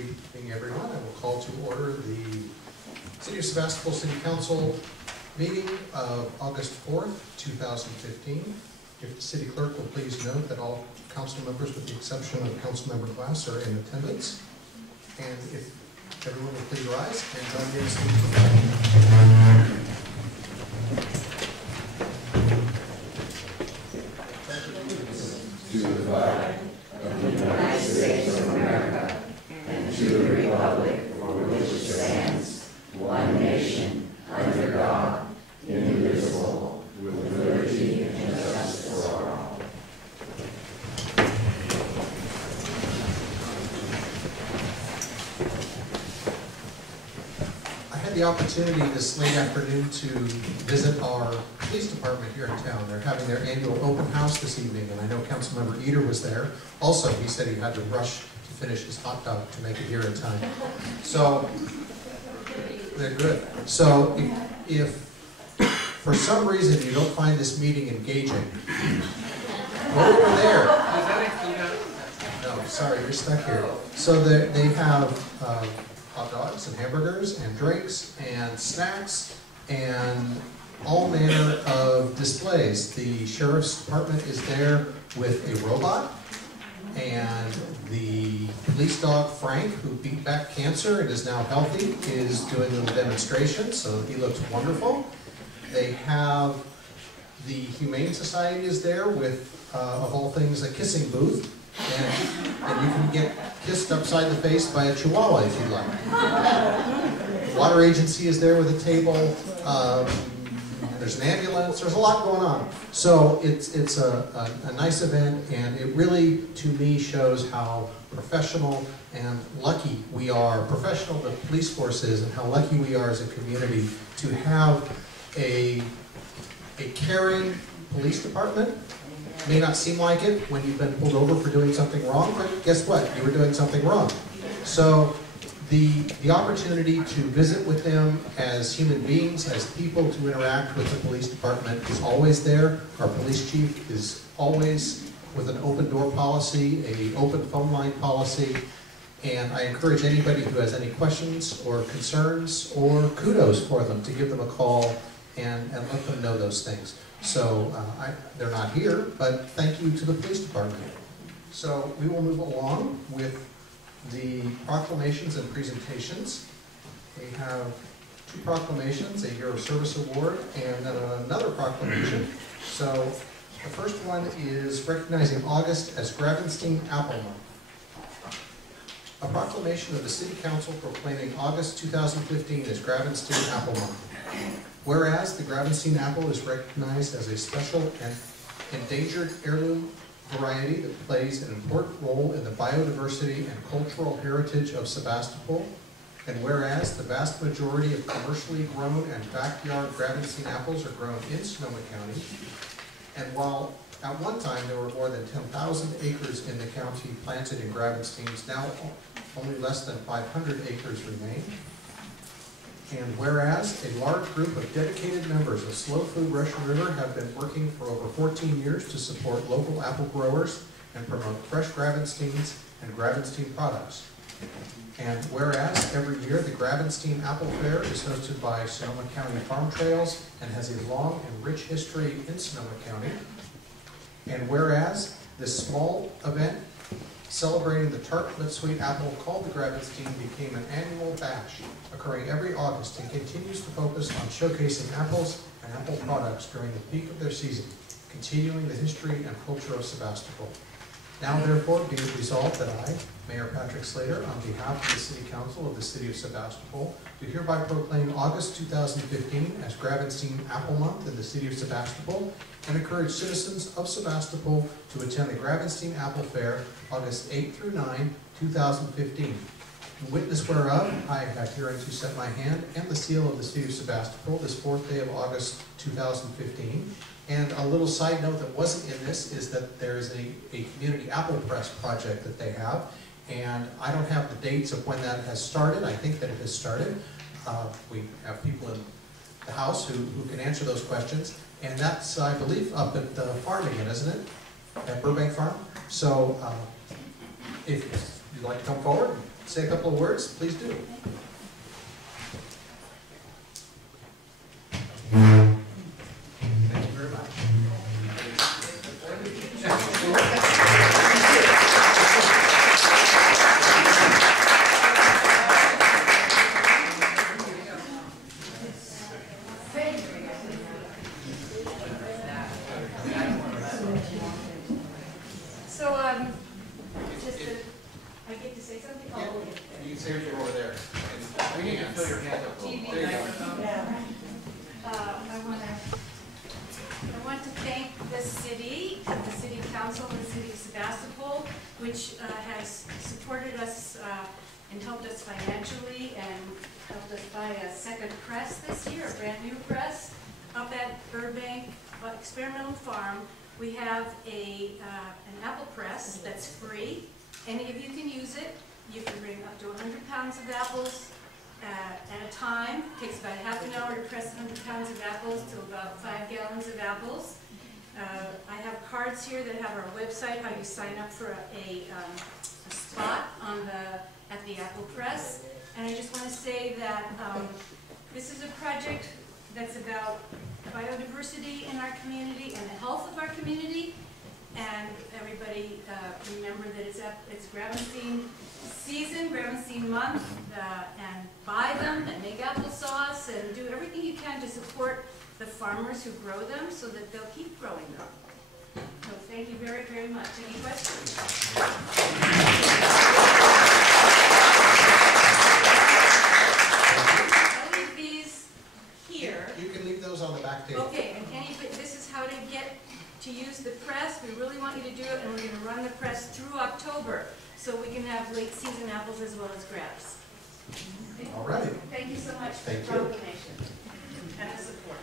evening, everyone. I will call to order the City of Sebastopol City Council meeting of August 4th, 2015. If the city clerk will please note that all council members, with the exception of Councilmember Glass, are in attendance. And if everyone will please rise and join me in singing. To the flag of the United States of America and to the republic for which it stands, one nation, under God, indivisible, with liberty and justice for all. I had the opportunity this late afternoon to visit our police department here in town. They're having their annual open house this evening, and I know Councilmember Eder was there. Also, he said he had to rush to finish his hot dog to make it here in time. So, they're good. So, if for some reason you don't find this meeting engaging, go over there. No, sorry, you're stuck here. So they have hot dogs and hamburgers and drinks and snacks and all manner of displays. The sheriff's department is there with a robot, and the police dog Frank, who beat back cancer and is now healthy, is doing a little demonstration, so he looks wonderful. They have the Humane Society is there with, of all things, a kissing booth, and you can get kissed upside the face by a chihuahua if you like. The water agency is there with a table. There's an ambulance. There's a lot going on. So it's a nice event, and it really, to me, shows how professional and lucky we are, professional the police force is, and how lucky we are as a community to have a caring police department. May not seem like it when you've been pulled over for doing something wrong, but guess what? You were doing something wrong. So the opportunity to visit with them as human beings, as people, to interact with the police department is always there. Our police chief is always with an open door policy, an open phone line policy, and I encourage anybody who has any questions or concerns or kudos for them to give them a call and let them know those things. So they're not here, but thank you to the police department. So we will move along with the proclamations and presentations. We have two proclamations, a Year of Service Award and then another proclamation. So the first one is recognizing August as Gravenstein Apple Month. A proclamation of the City Council proclaiming August 2015 as Gravenstein Apple Month. Whereas the Gravenstein apple is recognized as a special and endangered heirloom variety that plays an important role in the biodiversity and cultural heritage of Sebastopol, and whereas the vast majority of commercially grown and backyard Gravenstein apples are grown in Sonoma County, and while at one time there were more than 10,000 acres in the county planted in Gravensteins, now only less than 500 acres remain. And whereas a large group of dedicated members of Slow Food Russian River have been working for over 14 years to support local apple growers and promote fresh Gravensteins and Gravenstein products. And whereas every year the Gravenstein Apple Fair is hosted by Sonoma County Farm Trails and has a long and rich history in Sonoma County. And whereas this small event celebrating the tart but sweet apple called the Gravenstein became an annual bash occurring every August and continues to focus on showcasing apples and apple products during the peak of their season, continuing the history and culture of Sebastopol. Now therefore be it resolved that I, Mayor Patrick Slater, on behalf of the City Council of the City of Sebastopol, do hereby proclaim August 2015 as Gravenstein Apple Month in the City of Sebastopol and encourage citizens of Sebastopol to attend the Gravenstein Apple Fair August 8 through 9, 2015. In witness whereof, I have hereunto set my hand and the seal of the City of Sebastopol this 4th day of August 2015. And a little side note that wasn't in this is that there is a community apple press project that they have. And I don't have the dates of when that has started. I think that it has started. We have people in the house who can answer those questions. And that's, I believe, up at Farm again, isn't it? At Burbank Farm. So if you'd like to come forward and say a couple of words, please do. Thank you very much. So, I get to say something? Oh, okay. You can say it from over there. We need to fill your hand up a little. TV There you go. microphone. I want to thank the city council and the city of Sebastopol, which has supported us and helped us financially and helped us buy a second press this year, a brand new press up at Burbank Experimental Farm. We have an apple press that's free. Any of you can use it. You can bring up to 100 pounds of apples at a time. It takes about half an hour to press 100 pounds of apples to about 5 gallons of apples. I have cards here that have our website, how you sign up for a spot at the apple press. And I just want to say that this is a project that's about biodiversity in our community and the health of our community. And everybody remember that it's Gravenstein season, Gravenstein month, and buy them and make applesauce and do everything you can to support the farmers who grow them so that they'll keep growing them. So thank you very, very much. Any questions? I'll leave these here. You can leave those on the back table. Okay, and this is how to get to use the press. We really want you to do it, and we're going to run the press through October so we can have late season apples as well as grapes. All right. Thank you so much for Thank the you. proclamation and the support.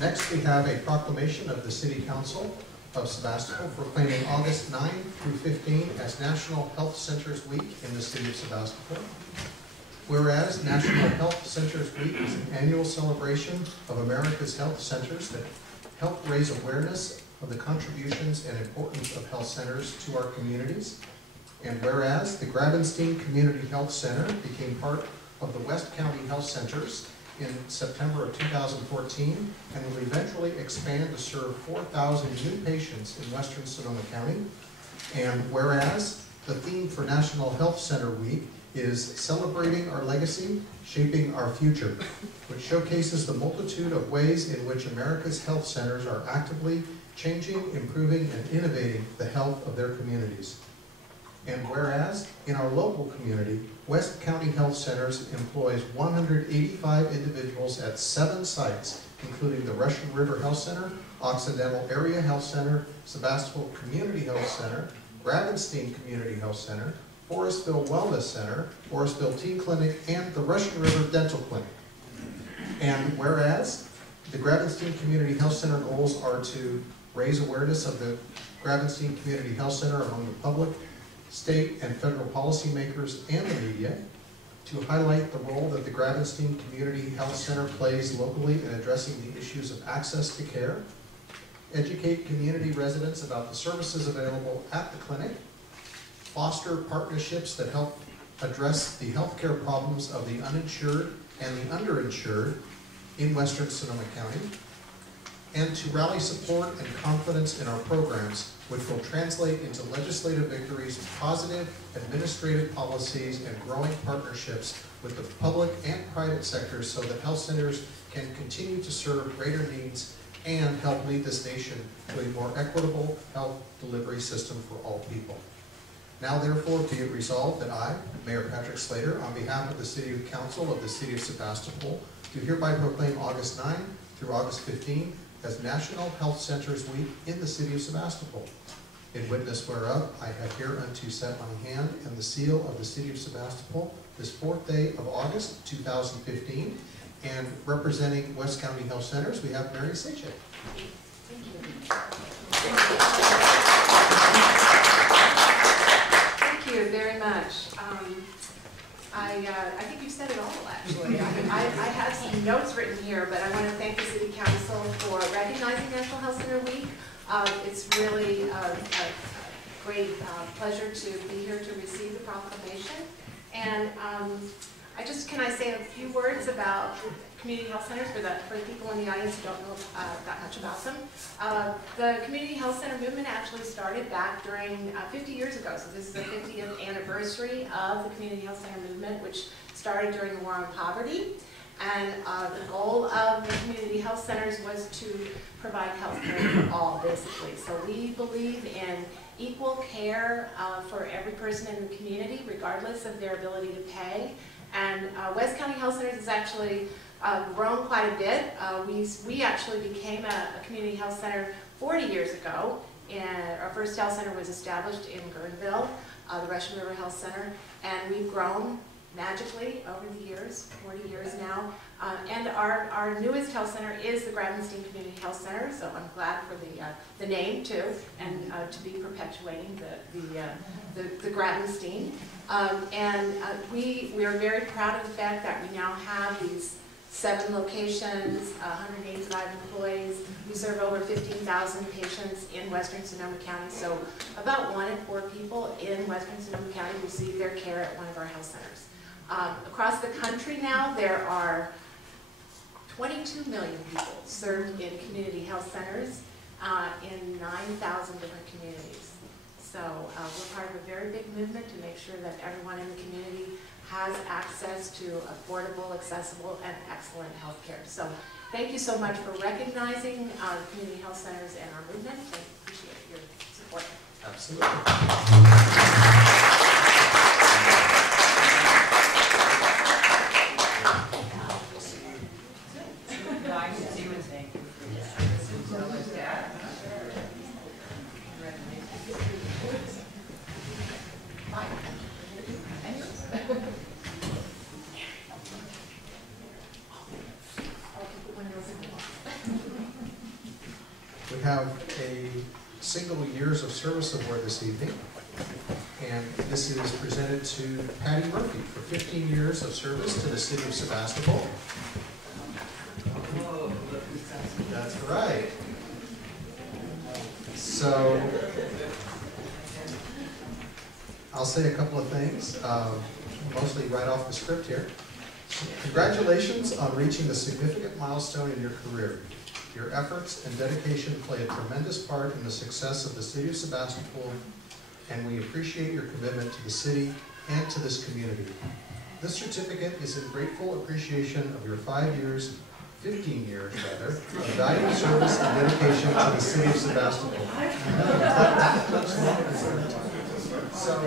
Next, we have a proclamation of the City Council of Sebastopol proclaiming August 9 through 15 as National Health Centers Week in the City of Sebastopol. Whereas National Health Centers Week is an annual celebration of America's health centers that help raise awareness of the contributions and importance of health centers to our communities. And whereas the Gravenstein Community Health Center became part of the West County Health Centers in September of 2014 and will eventually expand to serve 4,000 new patients in Western Sonoma County. And whereas the theme for National Health Center Week is Celebrating Our Legacy, Shaping Our Future, which showcases the multitude of ways in which America's health centers are actively changing, improving, and innovating the health of their communities. And whereas in our local community, West County Health Centers employs 185 individuals at 7 sites, including the Russian River Health Center, Occidental Area Health Center, Sebastopol Community Health Center, Gravenstein Community Health Center, Forestville Wellness Center, Forestville Tea Clinic, and the Russian River Dental Clinic. And whereas the Gravenstein Community Health Center goals are to raise awareness of the Gravenstein Community Health Center among the public, state and federal policymakers and the media, to highlight the role that the Gravenstein Community Health Center plays locally in addressing the issues of access to care, educate community residents about the services available at the clinic, foster partnerships that help address the healthcare problems of the uninsured and the underinsured in Western Sonoma County, and to rally support and confidence in our programs, which will translate into legislative victories, positive administrative policies, and growing partnerships with the public and private sectors so that health centers can continue to serve greater needs and help lead this nation to a more equitable health delivery system for all people. Now therefore be it resolved that I, Mayor Patrick Slater, on behalf of the City Council of the City of Sebastopol, do hereby proclaim August 9 through August 15 as National Health Centers Week in the City of Sebastopol. In witness whereof, I have hereunto set my hand and the seal of the City of Sebastopol this 4th day of August 2015. And representing West County Health Centers, we have Mary Seychek. Thank you. Thank you very much. I think you said it all, actually. I have some notes written here, but I want to thank the City Council for recognizing National Health Center Week. It's really great pleasure to be here to receive the proclamation. And can I say a few words about community health centers for the people in the audience who don't know that much about them. The community health center movement actually started back during 50 years ago. So this is the 50th anniversary of the community health center movement, which started during the war on poverty. And the goal of the community health centers was to provide health care for all, basically. So we believe in equal care for every person in the community, regardless of their ability to pay. And West County Health Centers has actually grown quite a bit. We actually became a community health center 40 years ago. And our first health center was established in Guerneville, the Russian River Health Center, and we've grown magically over the years, 40 years now. And our newest health center is the Grabenstein Community Health Center, so I'm glad for the name too, and to be perpetuating the Grabenstein. We are very proud of the fact that we now have these 7 locations, 185 employees. We serve over 15,000 patients in Western Sonoma County, so about 1 in 4 people in Western Sonoma County receive their care at one of our health centers. Across the country now, there are 22 million people served in community health centers in 9,000 different communities. So we're part of a very big movement to make sure that everyone in the community has access to affordable, accessible, and excellent health care. So thank you so much for recognizing the community health centers and our movement. I appreciate your support. Absolutely. We have a single years of service award this evening, and this is presented to Patty Murphy for 15 years of service to the city of Sebastopol. That's right. So I'll say a couple of things, mostly right off the script here. Congratulations on reaching a significant milestone in your career. Your efforts and dedication play a tremendous part in the success of the city of Sebastopol, and we appreciate your commitment to the city and to this community. This certificate is in grateful appreciation of your 15 years rather, of valuable service and dedication to the city of Sebastopol. So,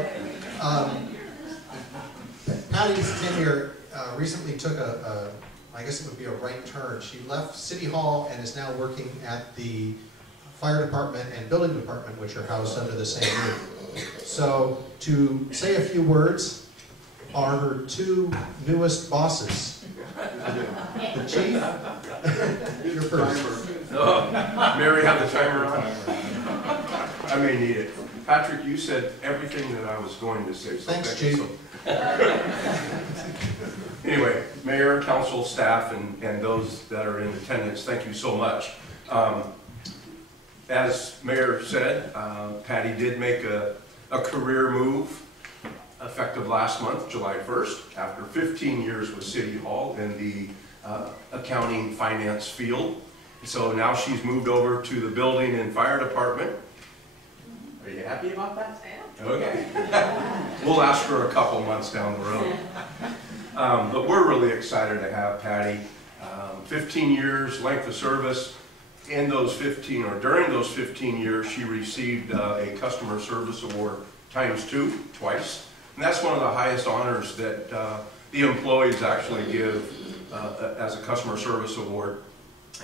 Patty's tenure recently took I guess it would be a right turn. She left City Hall and is now working at the fire department and building department, which are housed under the same roof. So to say a few words are her 2 newest bosses. The chief, you're first. Mary, have the timer on? I may need it. Patrick, you said everything that I was going to say. So thanks, Chief. Anyway, Mayor, council, staff, and those that are in attendance, thank you so much. As Mayor said, Patty did make a career move effective last month, July 1st, after 15 years with City Hall in the accounting finance field. So now she's moved over to the building and fire department. Are you happy about that? I am. Okay. We'll ask her a couple months down the road. But we're really excited to have Patty. 15 years, length of service. In those 15, or during those 15 years, she received a customer service award ×2, twice. And that's one of the highest honors that the employees actually give as a customer service award.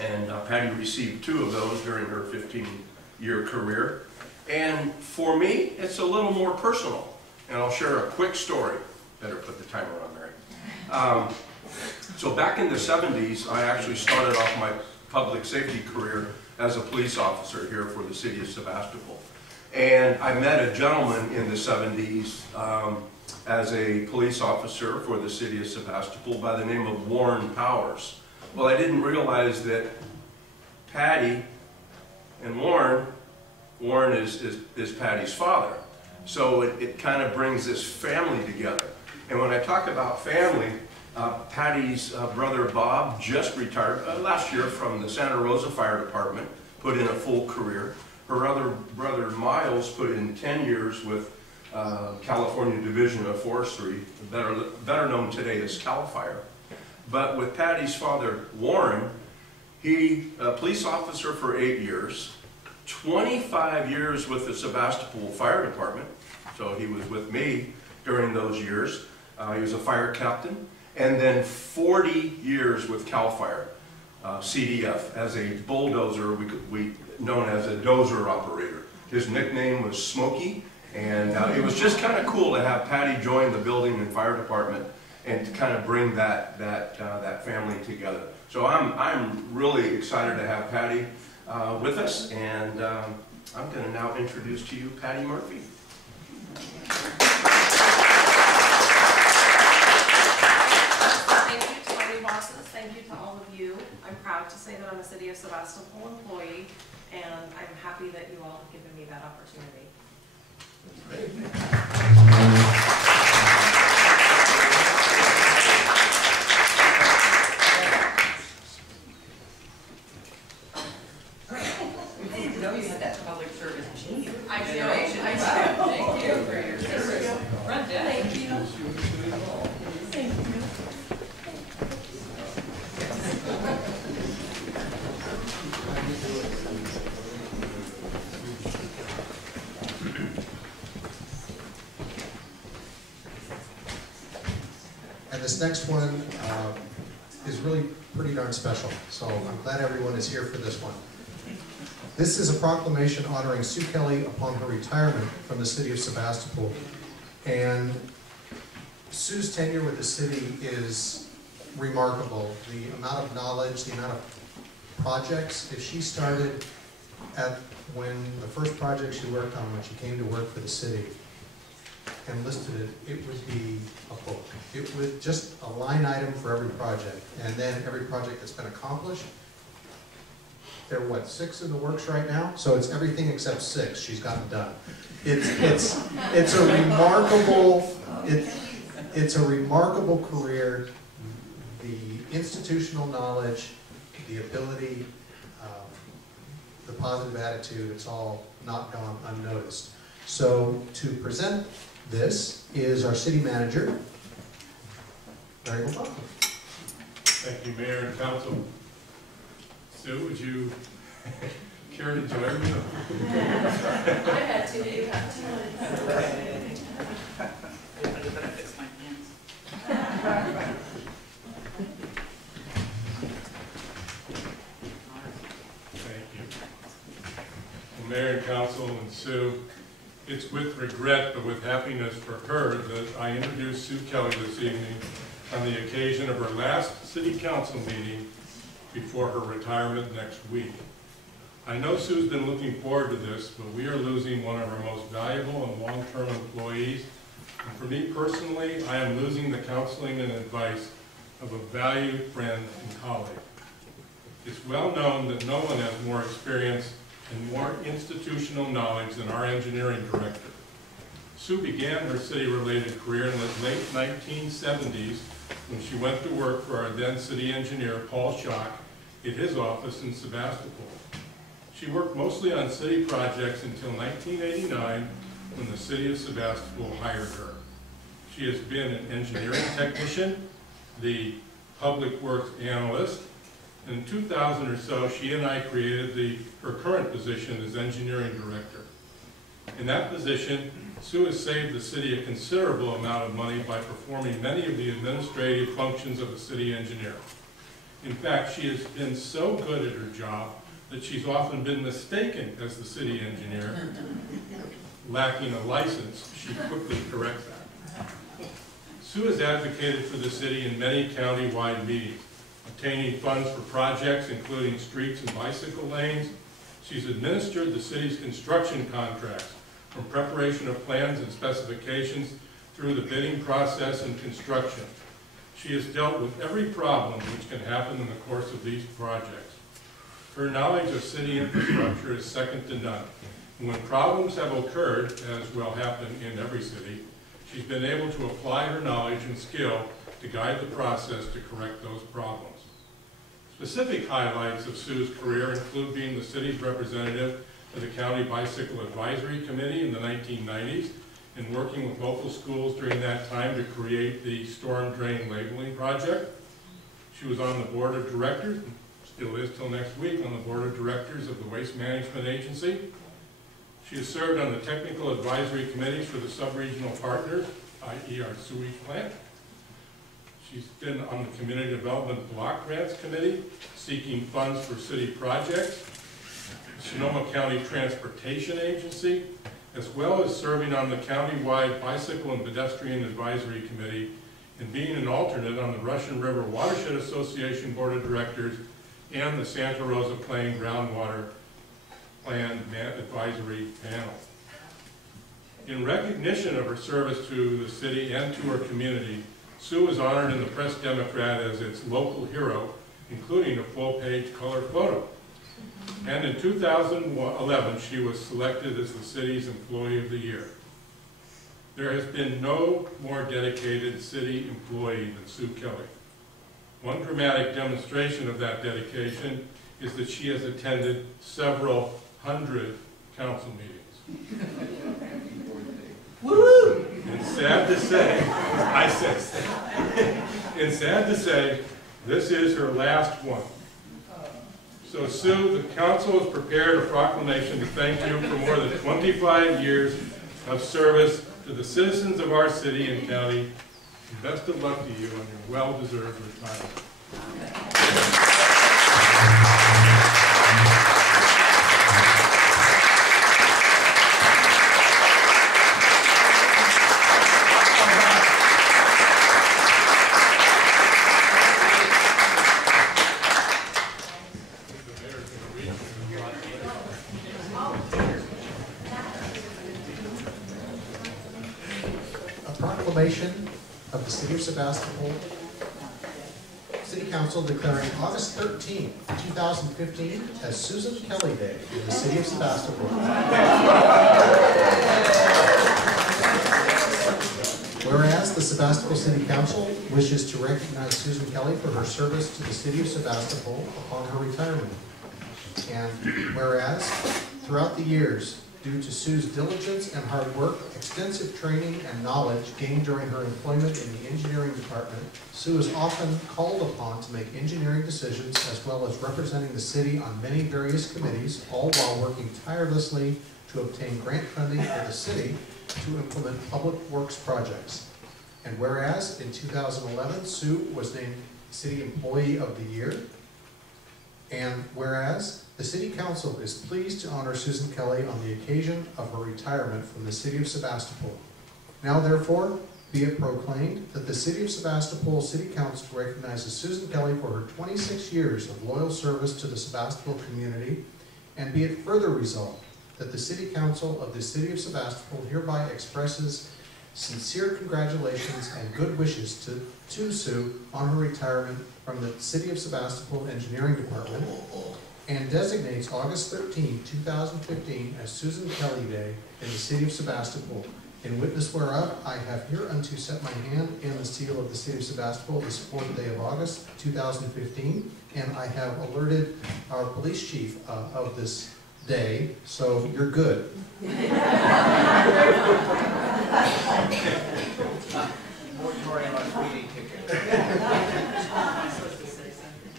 And Patty received 2 of those during her 15-year career. And for me, it's a little more personal. And I'll share a quick story. Better put the timer on, Mary. So back in the 70s, I actually started off my public safety career as a police officer here for the city of Sebastopol. And I met a gentleman in the 70s as a police officer for the city of Sebastopol by the name of Warren Powers. Well, I didn't realize that Patty and Warren is Patty's father. So it kind of brings this family together. And when I talk about family, Patty's brother Bob just retired last year from the Santa Rosa Fire Department, put in a full career. Her other brother Miles put in 10 years with California Division of Forestry, better known today as CAL FIRE. But with Patty's father Warren, he a police officer for 8 years, 25 years with the Sebastopol Fire Department, so he was with me during those years. He was a fire captain, and then 40 years with CAL FIRE, CDF, as a bulldozer, we known as a dozer operator. His nickname was Smokey, and it was just kind of cool to have Patty join the building and fire department and to kind of bring that family together. So I'm really excited to have Patty with us, and I'm going to now introduce to you Patty Murphy. Thank you to my new bosses. Thank you to all of you. I'm proud to say that I'm a City of Sebastopol employee, and I'm happy that you all have given me that opportunity. We didn't know you had that public service gene. I do. Generation. I do. Wow. Thank you for your service. Front desk. Thank you. And this next one is really pretty darn special, so I'm glad everyone is here for this one. This is a proclamation honoring Sue Kelly upon her retirement from the City of Sebastopol. And Sue's tenure with the city is remarkable. The amount of knowledge, the amount of projects. If she started when the first project she worked on, when she came to work for the city, and listed it, it would be a book. It would just a line item for every project, and then every project that's been accomplished. There are what, 6 in the works right now? So it's everything except 6 she's gotten done. It's a remarkable career. The institutional knowledge, the ability, the positive attitude, it's all not gone unnoticed. So to present this is our city manager, Larry McLaughlin. Thank you, Mayor and Council. Sue, would you care to join me? I had to. You have to. Everybody better fix my hands. Thank you. Well, Mayor and Council and Sue, it's with regret but with happiness for her that I introduce Sue Kelly this evening on the occasion of her last City Council meeting before her retirement next week. I know Sue's been looking forward to this, but we are losing one of our most valuable and long-term employees. And for me personally, I am losing the counseling and advice of a valued friend and colleague. It's well known that no one has more experience and more institutional knowledge than our engineering director. Sue began her city-related career in the late 1970s when she went to work for our then city engineer, Paul Schock, at his office in Sebastopol. She worked mostly on city projects until 1989 when the city of Sebastopol hired her. She has been an engineering technician, the public works analyst, and in 2000 or so, she and I created her current position as engineering director. In that position, Sue has saved the city a considerable amount of money by performing many of the administrative functions of a city engineer. In fact, she has been so good at her job that she's often been mistaken as the city engineer. Lacking a license, she quickly corrects that. Sue has advocated for the city in many county-wide meetings, obtaining funds for projects including streets and bicycle lanes. She's administered the city's construction contracts from preparation of plans and specifications through the bidding process and construction. She has dealt with every problem which can happen in the course of these projects. Her knowledge of city infrastructure is second to none, And when problems have occurred, as will happen in every city, she's been able to apply her knowledge and skill to guide the process to correct those problems. Specific highlights of Sue's career include being the city's representative to the County Bicycle Advisory Committee in the 1990s and working with local schools during that time to create the storm drain labeling project. She was on the board of directors, still is till next week, on the board of directors of the Waste Management Agency. She has served on the technical advisory committees for the sub-regional partners, i.e. our sewage plant. She's been on the Community Development Block Grants Committee, seeking funds for city projects, Sonoma County Transportation Agency, as well as serving on the countywide Bicycle and Pedestrian Advisory Committee and being an alternate on the Russian River Watershed Association Board of Directors and the Santa Rosa Plain Groundwater Plan Advisory Panel. In recognition of her service to the city and to her community, Sue was honored in the Press Democrat as its local hero, including a full-page color photo. And in 2011, she was selected as the city's Employee of the Year. There has been no more dedicated city employee than Sue Kelly. One dramatic demonstration of that dedication is that she has attended several hundred council meetings. Woo! And sad to say, and sad to say, this is her last one. So Sue, the council has prepared a proclamation to thank you for more than 25 years of service to the citizens of our city and county. And best of luck to you on your well-deserved retirement. Proclamation of the City of Sebastopol City Council declaring August 13, 2015 as Susan Kelly Day in the City of Sebastopol. Whereas the Sebastopol City Council wishes to recognize Susan Kelly for her service to the City of Sebastopol upon her retirement. And whereas throughout the years, due to Sue's diligence and hard work, extensive training and knowledge gained during her employment in the engineering department, Sue is often called upon to make engineering decisions as well as representing the city on many various committees, all while working tirelessly to obtain grant funding for the city to implement public works projects. And whereas in 2011, Sue was named City Employee of the Year, and whereas the City Council is pleased to honor Susan Kelly on the occasion of her retirement from the City of Sebastopol. Now therefore, be it proclaimed that the City of Sebastopol City Council recognizes Susan Kelly for her 26 years of loyal service to the Sebastopol community, and be it further resolved that the City Council of the City of Sebastopol hereby expresses sincere congratulations and good wishes to Sue on her retirement from the City of Sebastopol Engineering Department, and designates August 13, 2015 as Susan Kelly Day in the City of Sebastopol. In witness whereof, I have hereunto set my hand in the seal of the City of Sebastopol this 4th day of August, 2015, and I have alerted our police chief of this day, so you're good. Moratorium on speeding tickets.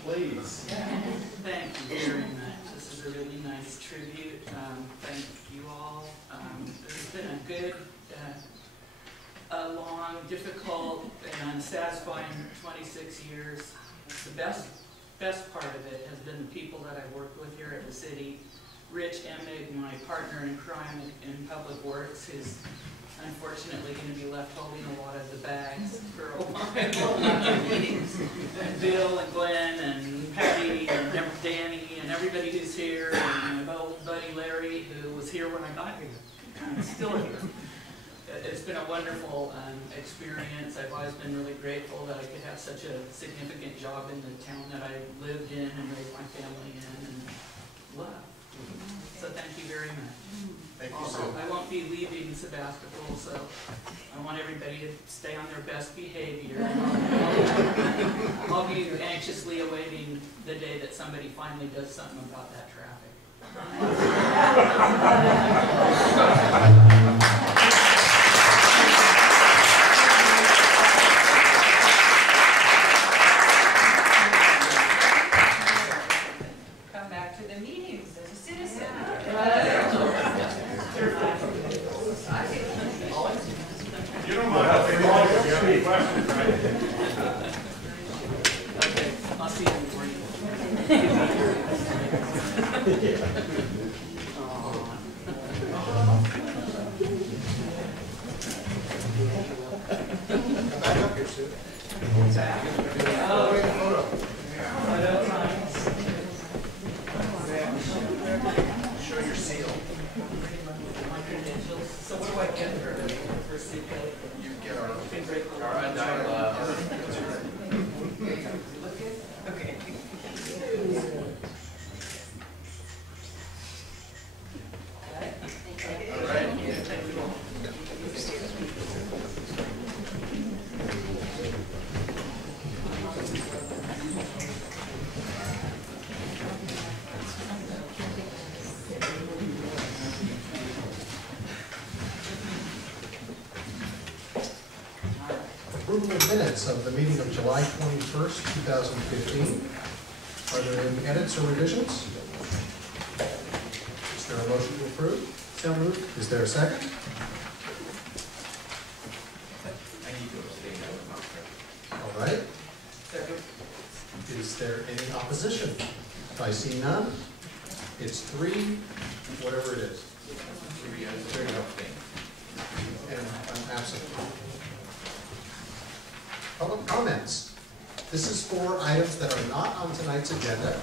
Please. Thank you very much. This is a really nice tribute. Thank you all. It's been a good, a long, difficult, and satisfying 26 years. The best part of it has been the people that I've worked with here at the city. Rich Emig, my partner in crime in public works, who's unfortunately going to be left holding a lot of the bags for a while after meetings. And Bill and Glenn and Patty and Danny and everybody who's here, and my old buddy Larry, who was here when I got here, and still here. It's been a wonderful experience. I've always been really grateful that I could have such a significant job in the town that I lived in and raised my family in and love. So thank you very much. Thank you, Also, Sue. I won't be leaving Sebastopol, so I want everybody to stay on their best behavior. I'll be anxiously awaiting the day that somebody finally does something about that traffic. Come back to the meetings as a citizen. You don't mind if they want if you have any questions, right? Okay, I'll see you in the morning. Come back up here, Sue. Show your seal. So what do I get for Sue Kelly? You get our Okay. All right. Approval of minutes of the meeting of July 21st, 2015. Are there any edits or revisions? Is there a motion to approve? So moved. Is there a second? I need to abstain, that was not fair. All right. Is there any opposition? If I see none, it's 3, whatever it is. There you go. And I'm absent. Public comments. This is for items that are not on tonight's agenda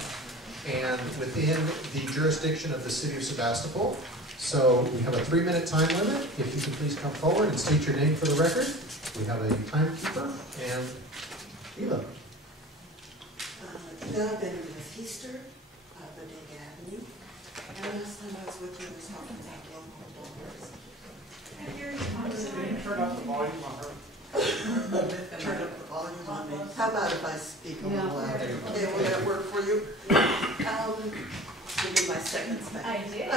and within the jurisdiction of the city of Sebastopol. So we have a 3-minute time limit. If you can please come forward and state your name for the record. We have a timekeeper and Ela. Ela Benedictor, Bodega Avenue. And last time I was with you, I was talking about local dollars. Turn up the volume on her. Turn up the volume on me. How about if I speak a little louder? Okay, will that work for you? Give me my seconds back. I did.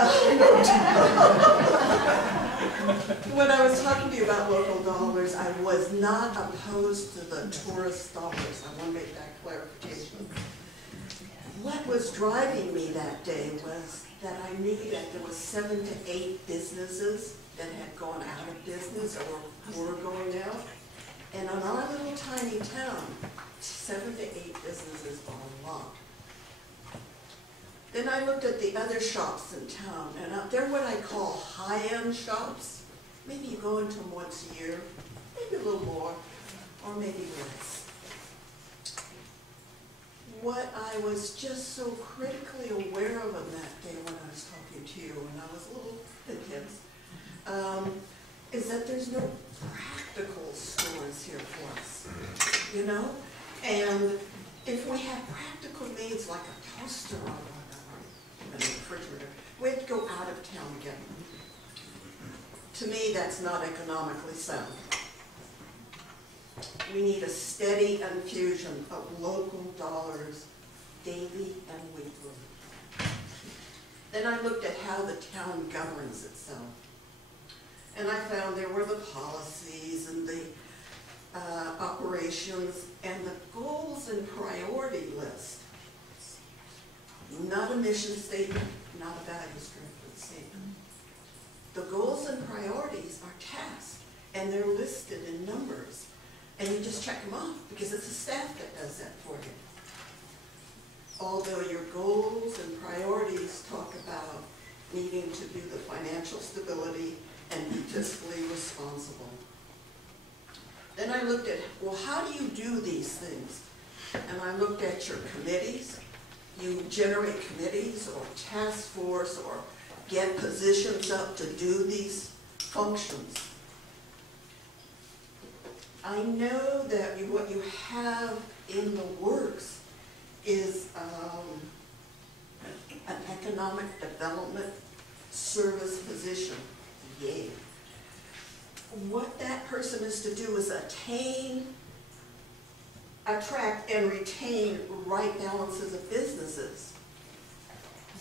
When I was talking to you about local dollars, I was not opposed to the tourist dollars. I want to make that clarification. What was driving me that day was that I knew that there was 7 to 8 businesses that had gone out of business or were going out. And in our little tiny town, 7 to 8 businesses are a lot. Then I looked at the other shops in town, and they're what I call high-end shops. Maybe you go into them once a year, maybe a little more, or maybe less. What I was just so critically aware of on that day when I was talking to you, and I was a little intense, is that there's no practical stores here for us, you know? And if we have practical needs like a toaster or a refrigerator, we have to go out of town again. To me, that's not economically sound. We need a steady infusion of local dollars daily and weekly. Then I looked at how the town governs itself. And I found there were the policies and the operations and the goals and priority list. Not a mission statement, not a values statement. The goals and priorities are tasks, and they're listed in numbers. And you just check them off, because it's the staff that does that for you. Although your goals and priorities talk about needing to do the financial stability and be fiscally responsible. Then I looked at, well, how do you do these things? And I looked at your committees. You generate committees or task force or get positions up to do these functions. I know that what you have in the works is an economic development service position. Yay. What that person is to do is attract and retain right balances of businesses.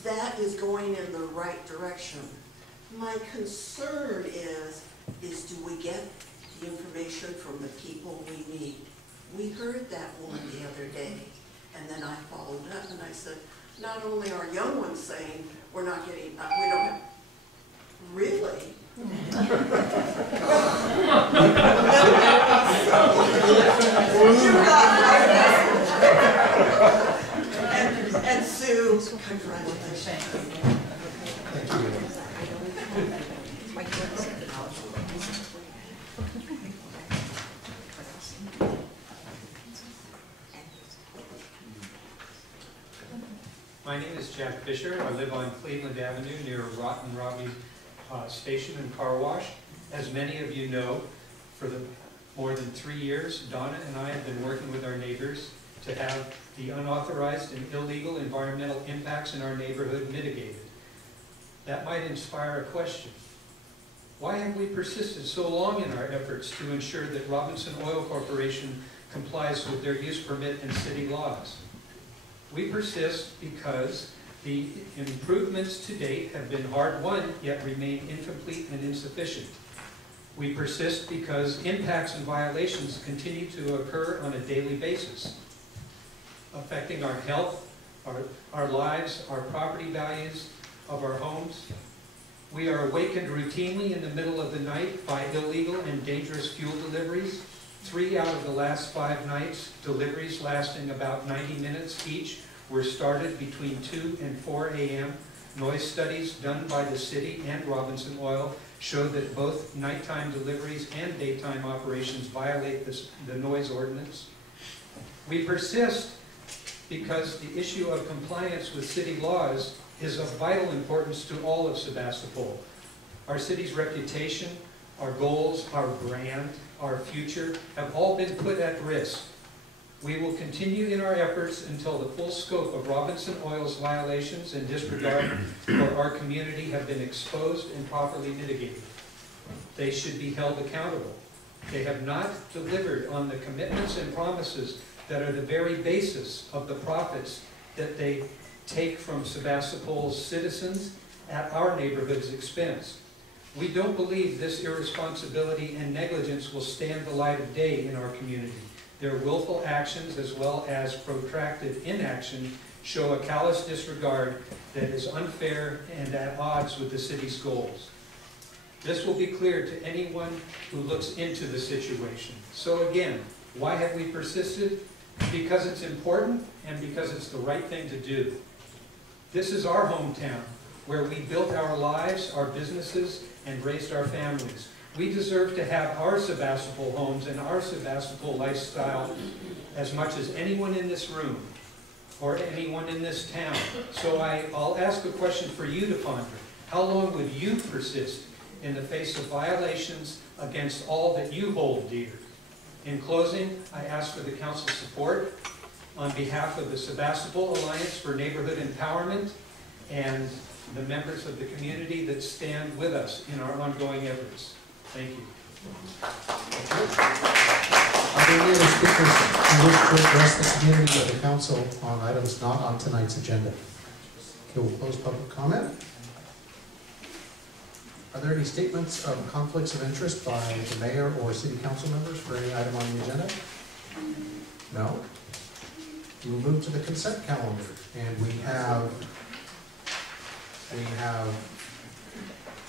That is going in the right direction. My concern is do we get the information from the people we need? We heard that one the other day, and then I followed up and I said, not only are young ones saying we're not getting, we don't have, really? and Sue, congratulations. Thank you. My name is Jack Fisher. I live on Cleveland Avenue near Rotten Robbie Station and Car Wash. As many of you know, for more than 3 years, Donna and I have been working with our neighbors to have the unauthorized and illegal environmental impacts in our neighborhood mitigated. That might inspire a question. Why have we persisted so long in our efforts to ensure that Robinson Oil Corporation complies with their use permit and city laws? We persist because the improvements to date have been hard-won, yet remain incomplete and insufficient. We persist because impacts and violations continue to occur on a daily basis, affecting our health, our lives, our property values of our homes. We are awakened routinely in the middle of the night by illegal and dangerous fuel deliveries. 3 out of the last 5 nights, deliveries lasting about 90 minutes each, were started between 2 and 4 a.m. Noise studies done by the city and Robinson Oil show that both nighttime deliveries and daytime operations violate the noise ordinance. We persist because the issue of compliance with city laws is of vital importance to all of Sebastopol. Our city's reputation, our goals, our brand, our future have all been put at risk. We will continue in our efforts until the full scope of Robinson Oil's violations and disregard for our community have been exposed and properly mitigated. They should be held accountable. They have not delivered on the commitments and promises that are the very basis of the profits that they take from Sebastopol's citizens at our neighborhood's expense. We don't believe this irresponsibility and negligence will stand the light of day in our community. Their willful actions, as well as protracted inaction, show a callous disregard that is unfair and at odds with the city's goals. This will be clear to anyone who looks into the situation. So again, why have we persisted? Because it's important and because it's the right thing to do. This is our hometown, where we built our lives, our businesses, and raised our families. We deserve to have our Sebastopol homes and our Sebastopol lifestyle as much as anyone in this room or anyone in this town. So I'll ask a question for you to ponder. How long would you persist in the face of violations against all that you hold dear? In closing, I ask for the council's support on behalf of the Sebastopol Alliance for Neighborhood Empowerment and the members of the community that stand with us in our ongoing efforts. Thank you. Are there any other speakers who wish to address the community or the council on items not on tonight's agenda? Okay, we'll close public comment. Are there any statements of conflicts of interest by the mayor or city council members for any item on the agenda? No? We will move to the consent calendar, and we have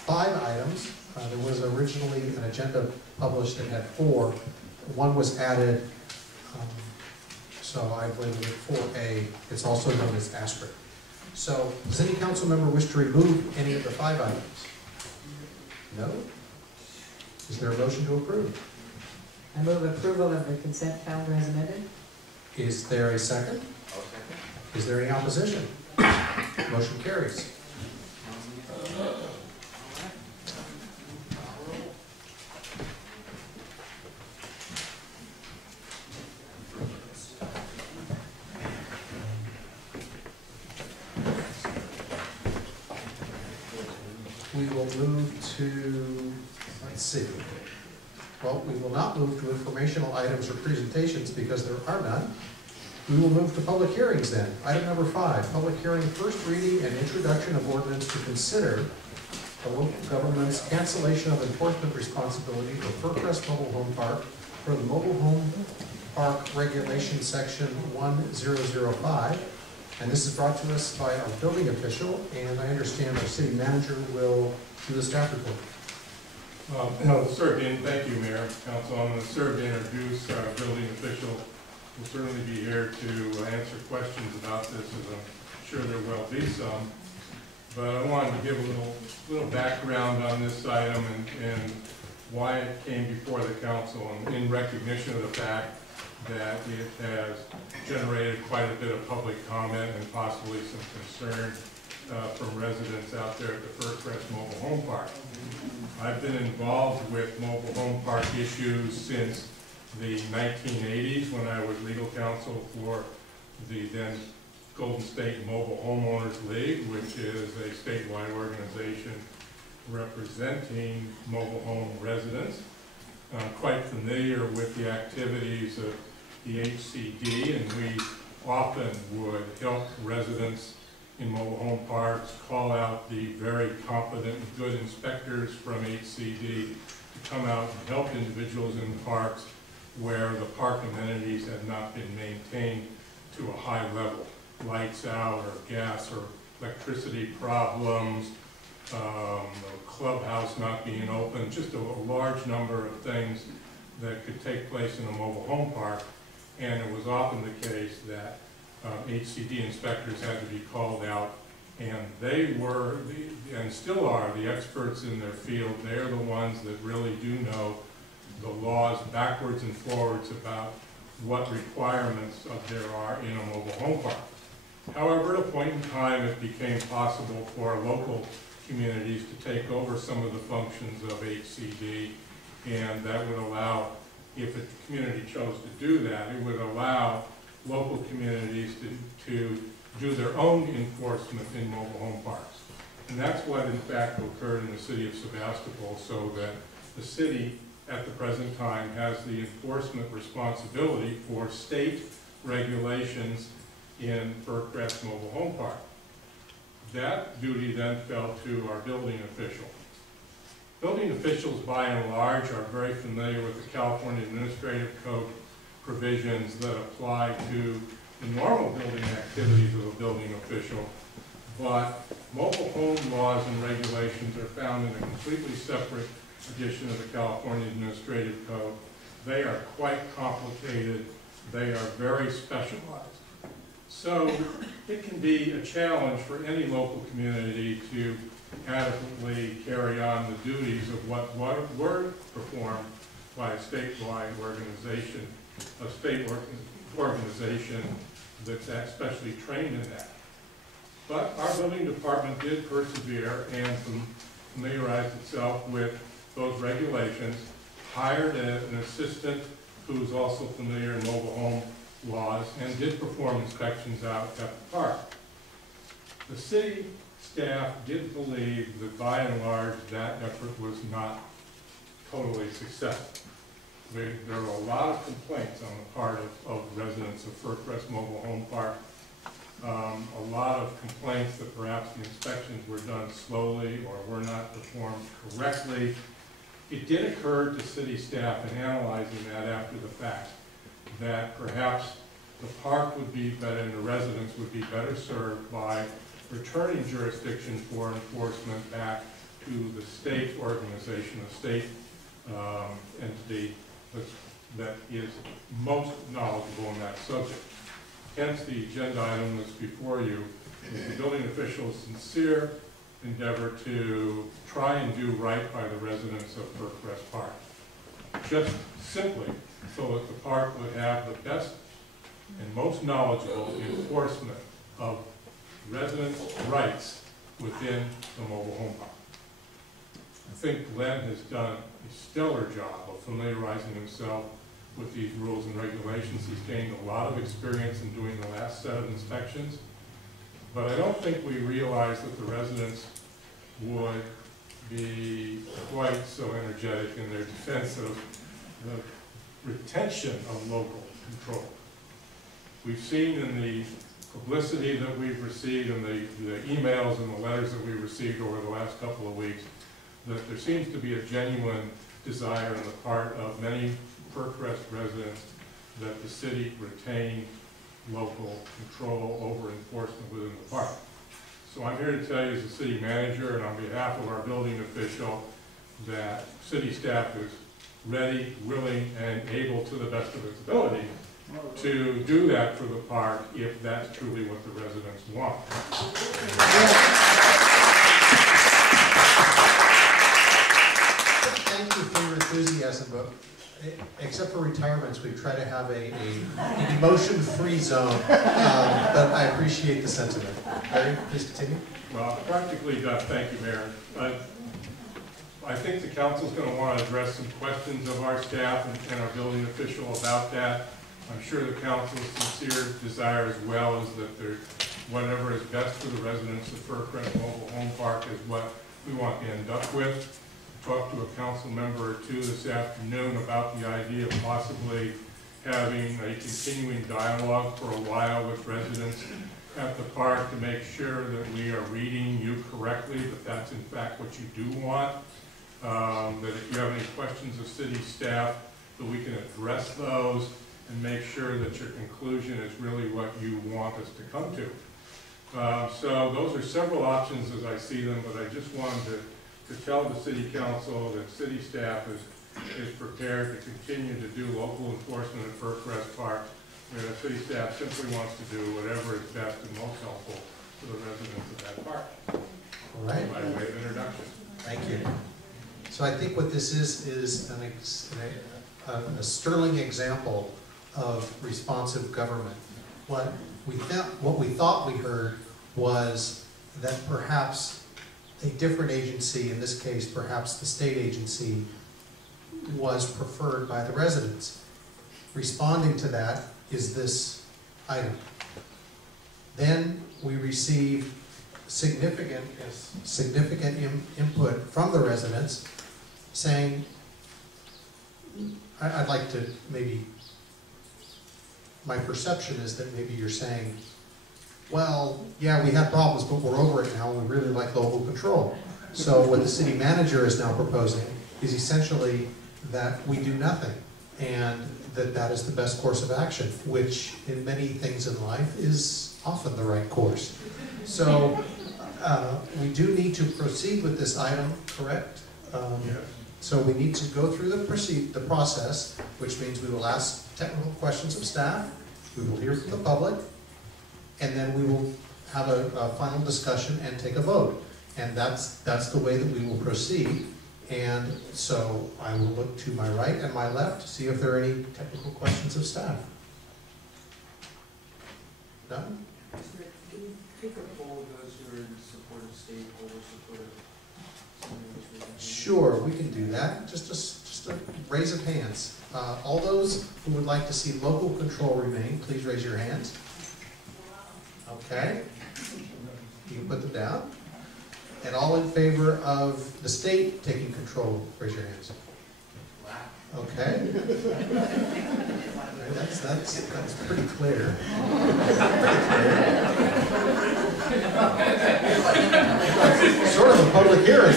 5 items. There was originally an agenda published that had 4. 1 was added, so I labeled it 4A. It's also known as asterisk. So, does any council member wish to remove any of the 5 items? No? Is there a motion to approve? I move approval of the consent calendar as amended. Is there a second? I'll second. Is there any opposition? Motion carries. to, let's see. Well, we will not move to informational items or presentations because there are none. We will move to public hearings then. Item number 5, public hearing, first reading and introduction of ordinance to consider the local government's cancellation of enforcement responsibility for 4Crest Mobile Home Park for the Mobile Home Park Regulation Section 1005. And this is brought to us by our building official, and I understand our city manager will do the staff report. I'll serve in, thank you, Mayor, Council. I'm going to serve to introduce our building official. We'll certainly be here to answer questions about this, as I'm sure there will be some. But I wanted to give a little background on this item and why it came before the council, and in recognition of the fact that it has generated quite a bit of public comment and possibly some concern from residents out there at the 4Crest Mobile Home Park. I've been involved with mobile home park issues since the 1980s when I was legal counsel for the then Golden State Mobile Homeowners League, which is a statewide organization representing mobile home residents. I'm quite familiar with the activities of the HCD, and we often would help residents in mobile home parks call out the very competent and good inspectors from HCD to come out and help individuals in parks where the park amenities had not been maintained to a high level. Lights out, or gas or electricity problems, the clubhouse not being open, just a large number of things that could take place in a mobile home park. And it was often the case that HCD inspectors had to be called out, and they were, and still are, the experts in their field. They're the ones that really do know the laws backwards and forwards about what requirements there are in a mobile home park. However, at a point in time, it became possible for local communities to take over some of the functions of HCD, and that would allow, if a community chose to do that, it would allow local communities to do their own enforcement in mobile home parks. And that's what, in fact, occurred in the city of Sebastopol, so that the city, at the present time, has the enforcement responsibility for state regulations in 4Crest Mobile Home Park. That duty then fell to our building official. Building officials, by and large, are very familiar with the California Administrative Code provisions that apply to the normal building activities of a building official, but mobile home laws and regulations are found in a completely separate edition of the California Administrative Code. They are quite complicated. They are very specialized. So it can be a challenge for any local community to adequately carry on the duties of what were performed by a statewide organization, a state organization that's especially trained in that. But our building department did persevere and familiarized itself with those regulations, hired an assistant who's also familiar in mobile home laws, and did perform inspections out at the park. The city staff did believe that by and large that effort was not totally successful. There were a lot of complaints on the part of residents of 4Crest Mobile Home Park. A lot of complaints that perhaps the inspections were done slowly or were not performed correctly. It did occur to city staff in analyzing that after the fact that perhaps the park would be better and the residents would be better served by returning jurisdiction for enforcement back to the state organization, a state entity that is most knowledgeable in that subject. Hence, the agenda item that's before you is the building official's sincere endeavor to try and do right by the residents of 4Crest Park. Just simply so that the park would have the best and most knowledgeable enforcement of residents' rights within the mobile home park. I think Glenn has done a stellar job of familiarizing himself with these rules and regulations. He's gained a lot of experience in doing the last set of inspections, but I don't think we realized that the residents would be quite so energetic in their defense of the retention of local control. We've seen in the publicity that we've received and the emails and the letters that we've received over the last couple of weeks that there seems to be a genuine desire on the part of many Fircrest residents that the city retain local control over enforcement within the park. So I'm here to tell you as the city manager and on behalf of our building official that city staff is ready, willing, and able to the best of its ability to do that for the park if that's truly what the residents want. Thank you for your enthusiasm, but except for retirements, we try to have an emotion-free zone, but I appreciate the sentiment. Larry, please continue. Well, practically done. Thank you, Mayor. I think the council's going to want to address some questions of our staff and our building official about that. I'm sure the council's sincere desire as well is that whatever is best for the residents of Fircrest Mobile Home Park is what we want to end up with. Talked to a council member or two this afternoon about the idea of possibly having a continuing dialogue for a while with residents at the park to make sure that we are reading you correctly, that that's in fact what you do want. That if you have any questions of city staff, that we can address those and make sure that your conclusion is really what you want us to come to. So those are several options as I see them, but I just wanted to tell the city council that city staff is prepared to continue to do local enforcement at Fircrest Park. And the city staff simply wants to do whatever is best and most helpful to the residents of that park. All right. By way of introduction. Thank you. So I think what this is a sterling example of responsive government. What we thought we heard was that perhaps a different agency, in this case perhaps the state agency, was preferred by the residents. Responding to that is this item. Then we received significant input from the residents saying, I'd like to maybe, my perception is that maybe you're saying, well, yeah, we had problems, but we're over it now, and we really like local control. So what the city manager is now proposing is essentially that we do nothing, and that is the best course of action, which in many things in life is often the right course. So we do need to proceed with this item, correct? Yes. So we need to go through the process, which means we will ask technical questions of staff, we will hear from the public, and then we will have a final discussion and take a vote. And that's the way that we will proceed. And so I will look to my right and my left to see if there are any technical questions of staff. None? Take a poll of those who are in support of state, or support of Sure, we can do that. Just a raise of hands. All those who would like to see local control remain, please raise your hands. Okay. You can put them down. And all in favor of the state taking control, raise your hands. Okay. That's pretty clear. Sort of a public hearing.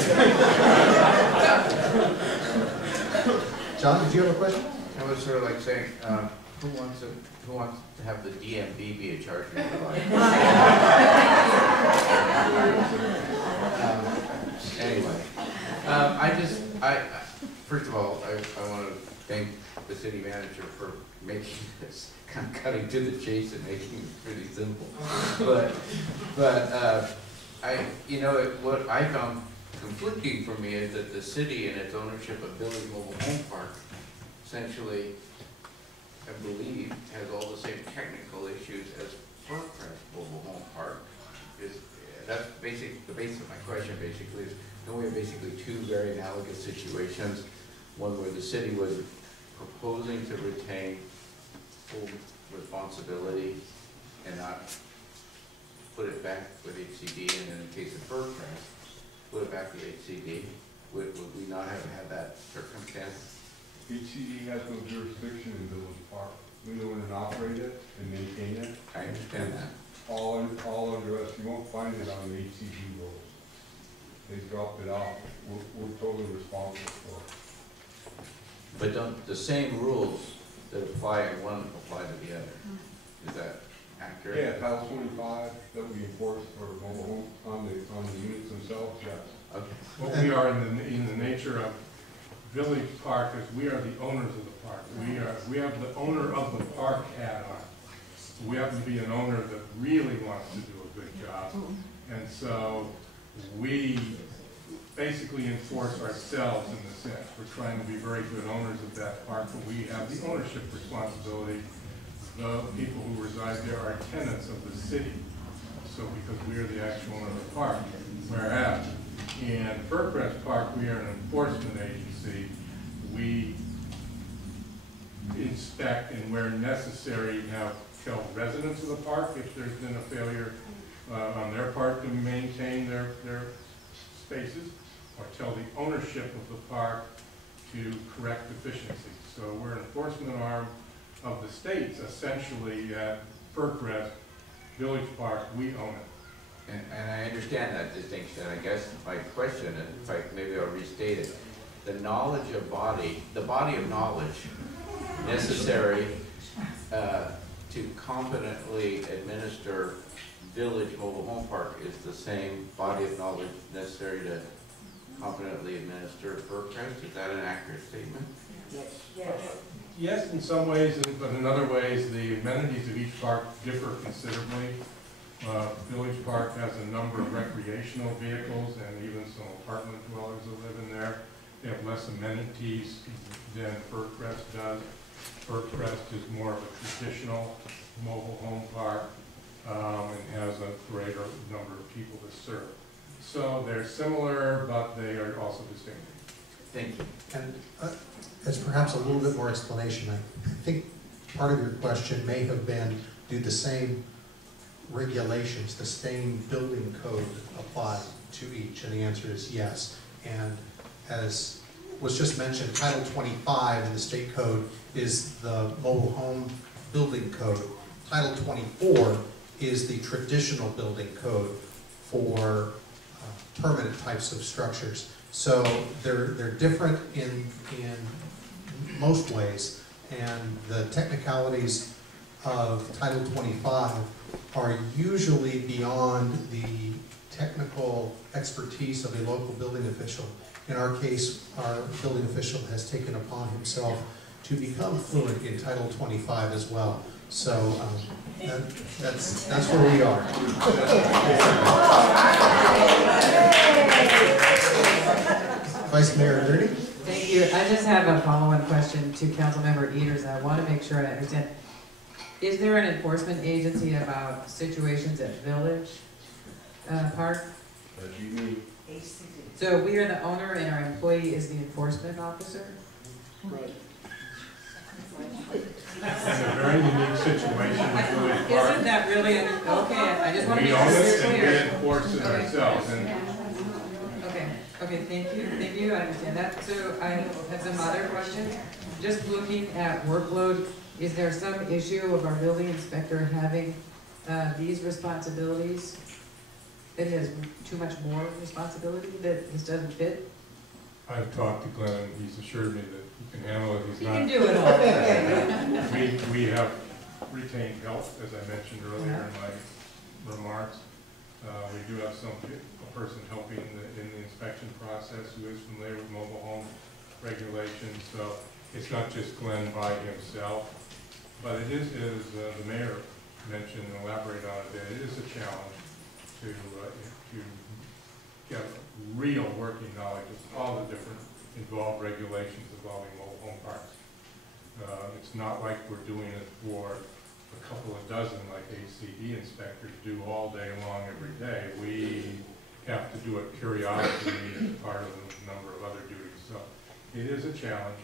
John, did you have a question? I was sort of like saying, who wants to have the DMV be in charge of their life? Anyway, first of all, I want to thank the city manager for making this, kind of cutting to the chase and making it pretty simple. But what I found conflicting for me is that the city and its ownership of Billy's Mobile Home Park essentially, I believe, has all the same technical issues as Fircrest Mobile Home Park. That's the base of my question basically is, don't we have basically two very analogous situations, one where the city was proposing to retain full responsibility and not put it back with HCD, and in the case of Fircrest, What about the HCD? Would we not have had that circumstance? HCD has no jurisdiction in Village Park. We own and operate it and maintain it. I understand that. All under us. You won't find it on the HCD rules. They dropped it off. We're totally responsible for it. But don't the same rules that apply in one apply to the other? Is that accurate? Yeah, Title 25 that we enforce for mobile homes on the units themselves, yes. Okay. What we are in the nature of Village Park is we are the owners of the park. We have the owner of the park hat on. So we happen to be an owner that really wants to do a good job. And so we basically enforce ourselves in the sense. We're trying to be very good owners of that park, but we have the ownership responsibility. The people who reside there are tenants of the city. So because we are the actual owner of the park. Whereas in 4August Park, we are an enforcement agency. We inspect and where necessary have tell residents of the park if there's been a failure on their part to maintain their spaces, or tell the ownership of the park to correct deficiencies. So we're an enforcement arm of the states essentially at 4August Village Park. We own it. And I understand that distinction. I guess my question, and in fact, maybe I'll restate it. The knowledge of the body of knowledge necessary to competently administer Village Mobile Home Park is the same body of knowledge necessary to competently administer 4August. Is that an accurate statement? Yes, in some ways, but in other ways, the amenities of each park differ considerably. Village Park has a number of recreational vehicles and even some apartment dwellers that live in there. They have less amenities than 4August does. 4August is more of a traditional mobile home park and has a greater number of people to serve. So they're similar, but they are also distinct. Thank you. And as perhaps a little bit more explanation, I think part of your question may have been, do the same regulations, the same building code apply to each? And the answer is yes. And as was just mentioned, Title 25 in the state code is the mobile home building code. Title 24 is the traditional building code for permanent types of structures. So they're different in most ways, and the technicalities of Title 25 are usually beyond the technical expertise of a local building official. In our case, our building official has taken upon himself to become fluent in Title 25 as well. So that's where we are. Vice Mayor Dirty? Thank you. I just have a follow-on question to Councilmember Eters. I want to make sure I understand. Is there an enforcement agency about situations at Village Park? So we are the owner and our employee is the enforcement officer? Right. In a very unique situation with Village Park. Isn't that really, okay, I just want to We make own sure it it's and we clear. enforce it ourselves. And Okay, thank you, I understand that. So I have some other questions. Just looking at workload, is there some issue of our building inspector having these responsibilities? That he has too much more responsibility, that this doesn't fit? I've talked to Glenn and he's assured me that he can handle it. He's He not. can do it all. We have retained help, as I mentioned earlier in my remarks. We do have a person helping in the inspection process who is familiar with mobile home regulations. So it's not just Glenn by himself, but it is, as the mayor mentioned and elaborated on it, it is a challenge to get real working knowledge of all the different involved regulations involving mobile home parks. It's not like we're doing it for a couple of dozen like HCD inspectors do all day long every day. We have to do it periodically as part of a number of other duties. So it is a challenge.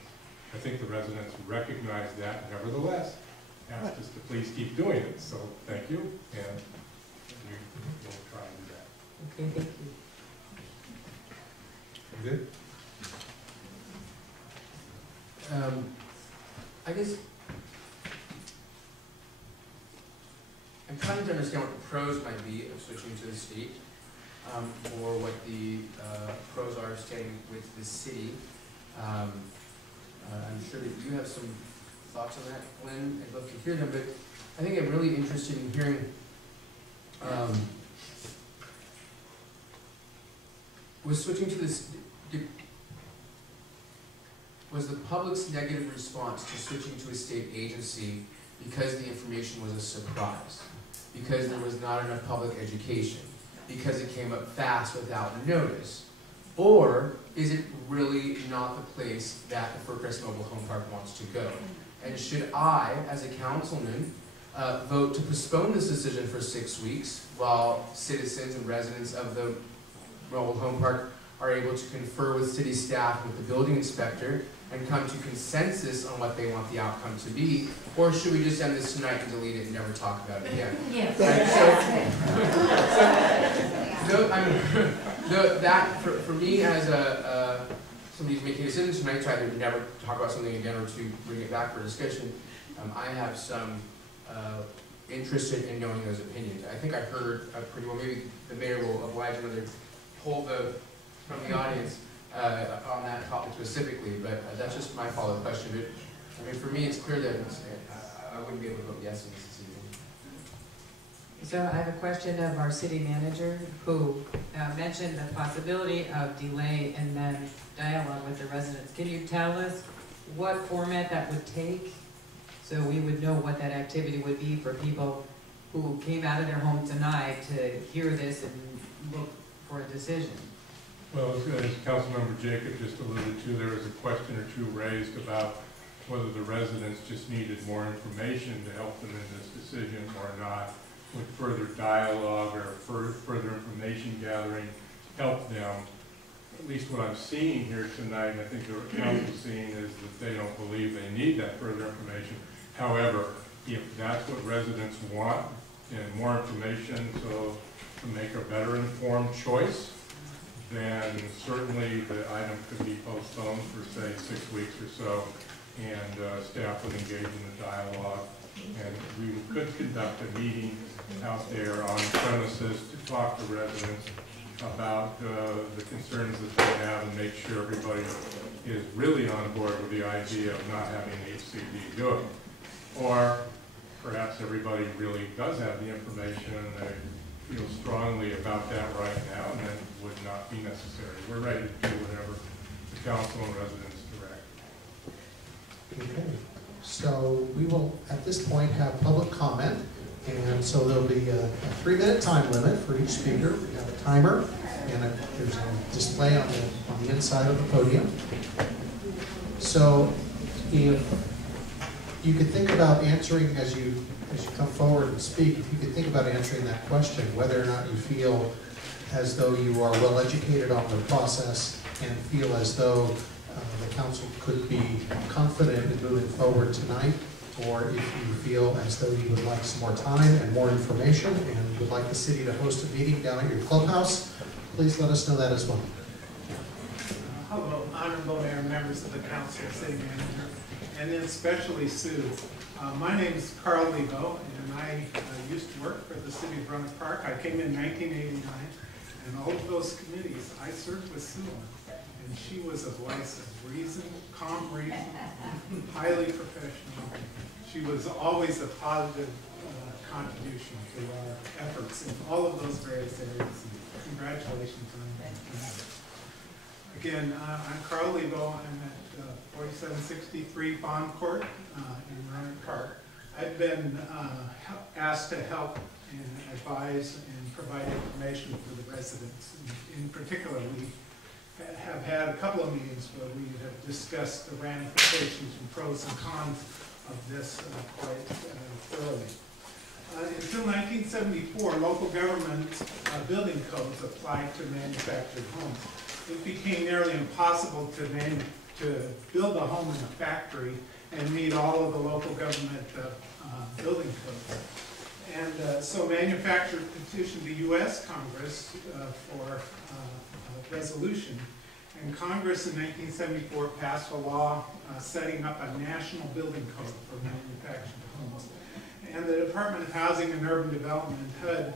I think the residents recognize that, nevertheless asked us to please keep doing it. So thank you, and we will try and do that. Okay, thank you. Good? I guess I'm trying to understand what the pros might be of switching to the state, or what the pros are of staying with the city. I'm sure that you have some thoughts on that, Glenn. I'd love to hear them, but I think I'm really interested in hearing was switching to this. Was the public's negative response to switching to a state agency because the information was a surprise? Because there was not enough public education? Because it came up fast without notice? Or is it really not the place that the 4August Mobile Home Park wants to go? And should I, as a councilman, vote to postpone this decision for 6 weeks while citizens and residents of the mobile home park are able to confer with city staff, with the building inspector, and come to consensus on what they want the outcome to be? Or should we just end this tonight and delete it and never talk about it again? Yes. That, for me, as somebody who's making a decision tonight to either never talk about something again or to bring it back for discussion, I have some interest in knowing those opinions. I think I heard pretty well, maybe the mayor will oblige another poll vote from the audience on that topic specifically, but that's just my follow-up question. But I mean, for me, it's clear that I wouldn't be able to vote yes on this evening. So I have a question of our city manager, who mentioned the possibility of delay and then dialogue with the residents. Can you tell us what format that would take, so we would know what that activity would be for people who came out of their home tonight to hear this and look for a decision? Well, as Councilmember Jacob just alluded to, there was a question or two raised about whether the residents just needed more information to help them in this decision or not. Would further dialogue or further information gathering help them? At least what I'm seeing here tonight, and I think the council's seeing, is that they don't believe they need that further information. However, if that's what residents want, and more information so to make a better informed choice, then certainly the item could be postponed for, say, 6 weeks or so, and staff would engage in the dialogue, and we could conduct a meeting out there on premises to talk to residents about the concerns that they have and make sure everybody is really on board with the idea of not having HCD do it. Or perhaps everybody really does have the information and they feel strongly about that right now, and then would not be necessary. We're ready to do whatever the council and residents direct. Okay. So we will, at this point, have public comment. And so there'll be a 3-minute time limit for each speaker. We have a timer, and there's a display on the inside of the podium. So if you could think about answering as you come forward and speak, if you could think about answering that question, whether or not you feel as though you are well educated on the process and feel as though the council could be confident in moving forward tonight, or if you feel as though you would like some more time and more information and would like the city to host a meeting down at your clubhouse, please let us know that as well. Hello, honorable mayor, members of the council, city manager, and then especially Sue. My name is Carl Lebo, and I used to work for the city of Roanoke Park. I came in 1989, and all of those committees I served with Sue on. And she was a voice of reason, calm reason, highly professional. She was always a positive contribution to our efforts in all of those various areas. And congratulations on that. Again, I'm Carl Lebo. I'm at 4763 Bond Court in Roanoke Park. I've been asked to help and advise and provide information for the residents. In particular, we have had a couple of meetings where we have discussed the ramifications and pros and cons of this quite thoroughly. Until 1974, local government building codes applied to manufactured homes. It became nearly impossible to build a home in a factory and meet all of the local government building codes. And so manufacturers petitioned the U.S. Congress for a resolution, And Congress in 1974 passed a law setting up a national building code for manufactured homes. And the Department of Housing and Urban Development, HUD,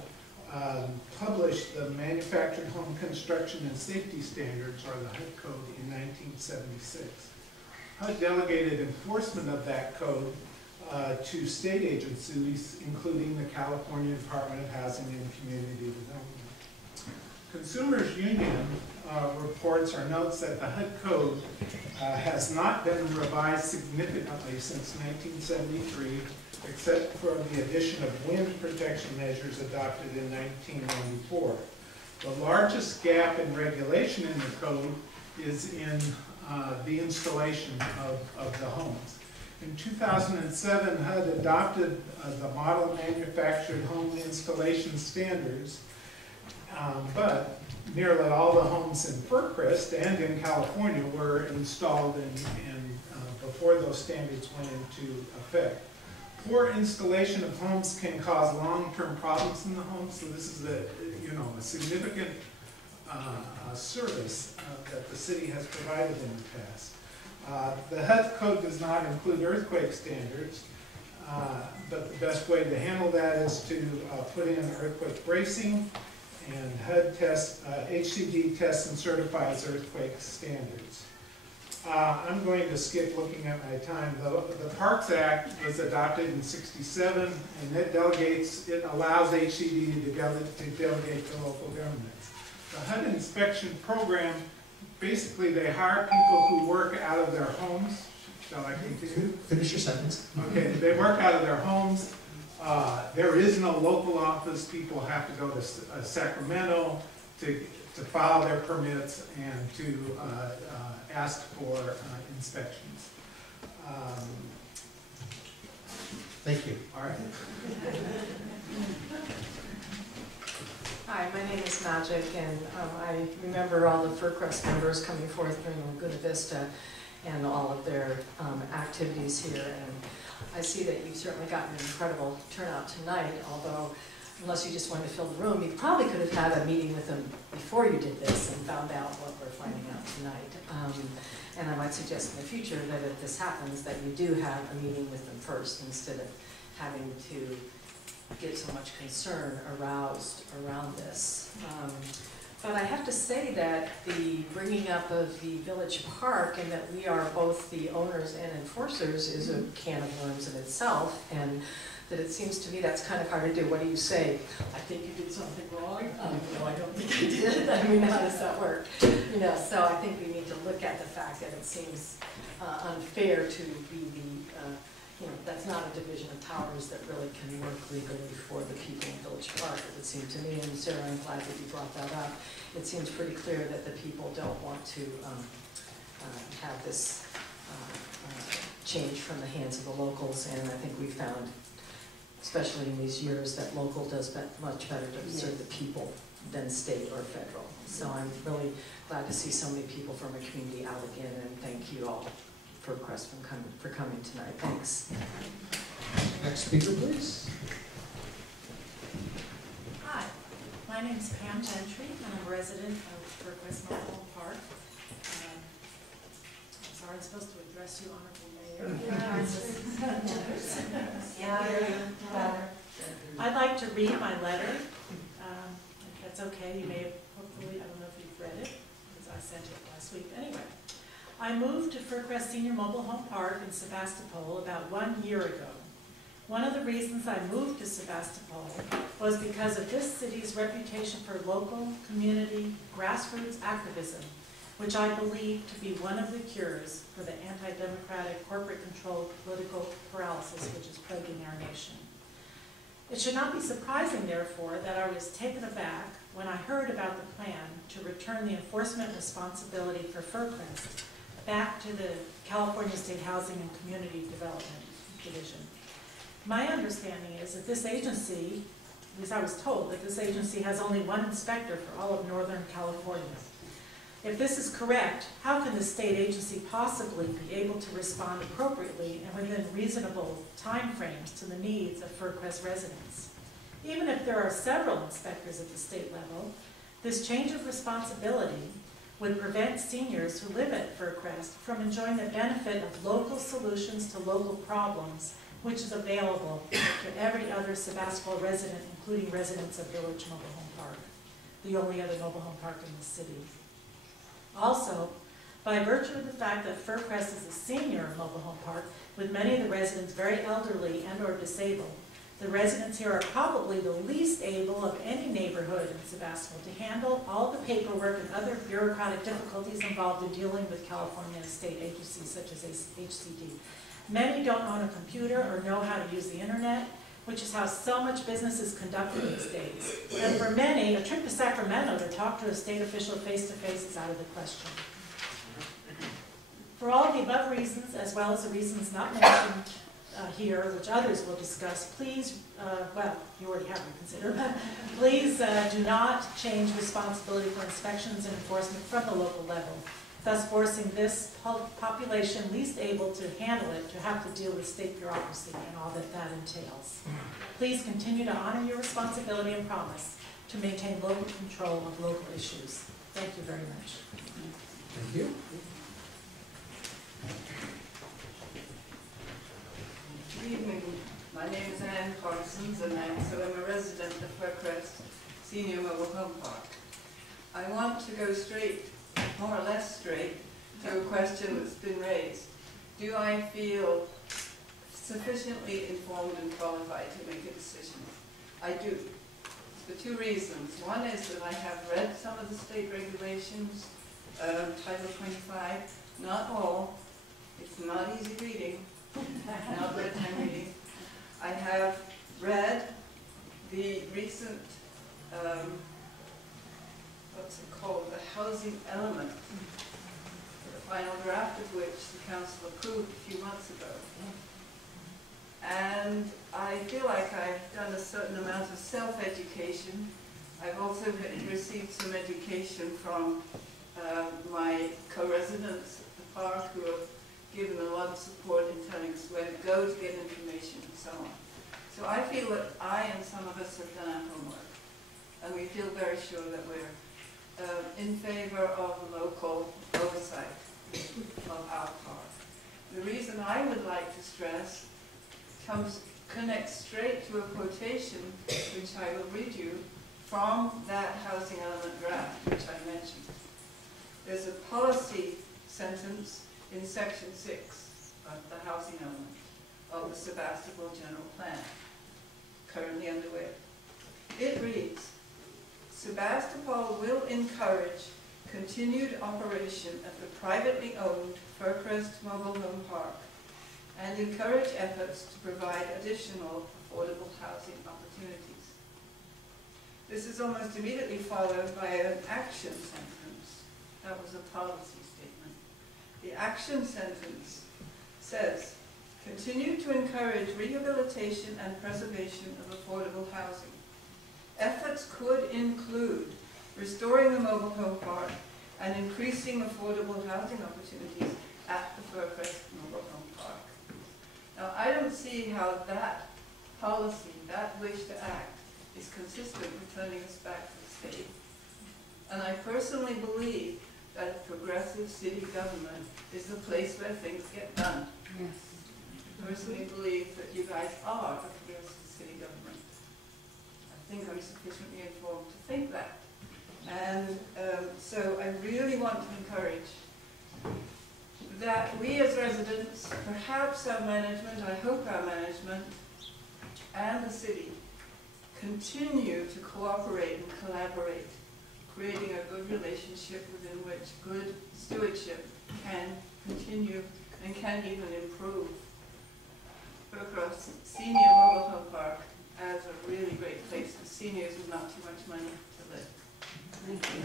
published the Manufactured Home Construction and Safety Standards, or the HUD Code, in 1976. HUD delegated enforcement of that code to state agencies, including the California Department of Housing and Community Development. Consumers Union reports or notes that the HUD Code has not been revised significantly since 1973, except for the addition of wind protection measures adopted in 1994. The largest gap in regulation in the code is in the installation of the homes. In 2007, HUD adopted the Model Manufactured Home Installation Standards, but nearly all the homes in Fircrest and in California were installed before those standards went into effect. Poor installation of homes can cause long-term problems in the home, so this is a significant service that the city has provided in the past. The HUD code does not include earthquake standards, but the best way to handle that is to put in earthquake bracing, and HUD tests, HCD tests and certifies earthquake standards. I'm going to skip looking at my time. The Parks Act was adopted in '67, and it allows HCD to delegate to local governments. The HUD inspection program, basically they hire people who work out of their homes. Shall I continue? Finish your sentence. Okay, they work out of their homes. There is no local office. People have to go to Sacramento to file their permits and to ask for inspections. Thank you. All right. Hi, my name is Magic, and I remember all the Fircrest members coming forth during Laguna Vista and all of their activities here. And I see that you've certainly gotten an incredible turnout tonight, although unless you just wanted to fill the room, you probably could have had a meeting with them before you did this and found out what we're finding out tonight. And I might suggest in the future that if this happens, that you do have a meeting with them first instead of having to get so much concern aroused around this. But I have to say that the bringing up of the village park and that we are both the owners and enforcers is a can of worms in itself, and that it seems to me that's kind of hard to do. What do you say? I think you did something wrong. No, I don't think you did. I mean, how does that work? So I think we need to look at the fact that it seems unfair to be the that's not a division of powers that really can work legally for the people in Village Park, it would seem to me. And Sarah, I'm glad that you brought that up. It seems pretty clear that the people don't want to have this change from the hands of the locals, and I think we found, especially in these years, that local does much better to serve the people than state or federal. So I'm really glad to see so many people from our community out again, and thank you all for coming tonight. Thanks. Next speaker, please. Hi, my name is Pam Gentry, and I'm a resident of Fircrest Mobile Park. I'm sorry, I'm supposed to address you, Honorable Mayor. I'd like to read my letter, if that's okay. You may have, hopefully, I don't know if you've read it, because I sent it last week. Anyway. I moved to Fircrest Senior Mobile Home Park in Sebastopol about 1 year ago. One of the reasons I moved to Sebastopol was because of this city's reputation for local, community, grassroots activism, which I believe to be one of the cures for the anti-democratic, corporate-controlled political paralysis which is plaguing our nation. It should not be surprising, therefore, that I was taken aback when I heard about the plan to return the enforcement responsibility for Fircrest back to the California State Housing and Community Development Division. My understanding is that this agency, at least I was told, that this agency has only one inspector for all of Northern California. If this is correct, how can the state agency possibly be able to respond appropriately and within reasonable timeframes to the needs of Fircrest residents? Even if there are several inspectors at the state level, this change of responsibility would prevent seniors who live at Fircrest from enjoying the benefit of local solutions to local problems, which is available to every other Sebastopol resident, including residents of Village Mobile Home Park, the only other mobile home park in the city. Also, by virtue of the fact that Fircrest is a senior mobile home park, with many of the residents very elderly and or disabled, the residents here are probably the least able of any neighborhood in Sebastopol to handle all the paperwork and other bureaucratic difficulties involved in dealing with California state agencies such as HCD. Many don't own a computer or know how to use the internet, which is how so much business is conducted these days. And for many, a trip to Sacramento to talk to a state official face-to-face is out of the question. For all of the above reasons, as well as the reasons not mentioned here, which others will discuss, please, well, you already have to consider, but please do not change responsibility for inspections and enforcement from the local level, thus forcing this population least able to handle it to have to deal with state bureaucracy and all that that entails. Please continue to honor your responsibility and promise to maintain local control of local issues. Thank you very much. Thank you. Good evening. My name is Anne Parsons, and I'm a resident of Fircrest Senior Mobile Home Park. I want to go straight, more or less straight, to a question that's been raised. Do I feel sufficiently informed and qualified to make a decision? I do, for two reasons. One is that I have read some of the state regulations, Title 25, not all. It's not easy reading, not bedtime reading. I have read the recent, what's it called, the housing element, the final draft of which the council approved a few months ago. And I feel like I've done a certain amount of self-education. I've also received some education from my co-residents at the park who have given a lot of support in telling us where to go to get information and so on. So I feel that I and some of us have done our homework, and we feel very sure that we're in favor of local oversight of our park. The reason I would like to stress connects straight to a quotation which I will read you from that housing element draft which I mentioned. There's a policy sentence in section 6 of the housing element of the Sebastopol General Plan, currently underway. It reads, Sebastopol will encourage continued operation of the privately owned Fircrest Mobile Home Park and encourage efforts to provide additional affordable housing opportunities. This is almost immediately followed by an action sentence. That was a policy statement. The action sentence says, continue to encourage rehabilitation and preservation of affordable housing. Efforts could include restoring the mobile home park and increasing affordable housing opportunities at the Fircrest Mobile Home Park. Now, I don't see how that policy, that wish to act, is consistent with turning us back to the state. And I personally believe that a progressive city government is the place where things get done. Yes. I personally believe that you guys are a progressive city government. I think I'm sufficiently informed to think that. And so I really want to encourage that we as residents, perhaps our management, I hope our management, and the city continue to cooperate and collaborate, creating a good relationship within which good stewardship can continue and can even improve Fircrest Senior Mobile Home Park as a really great place for seniors with not too much money to live. Thank you.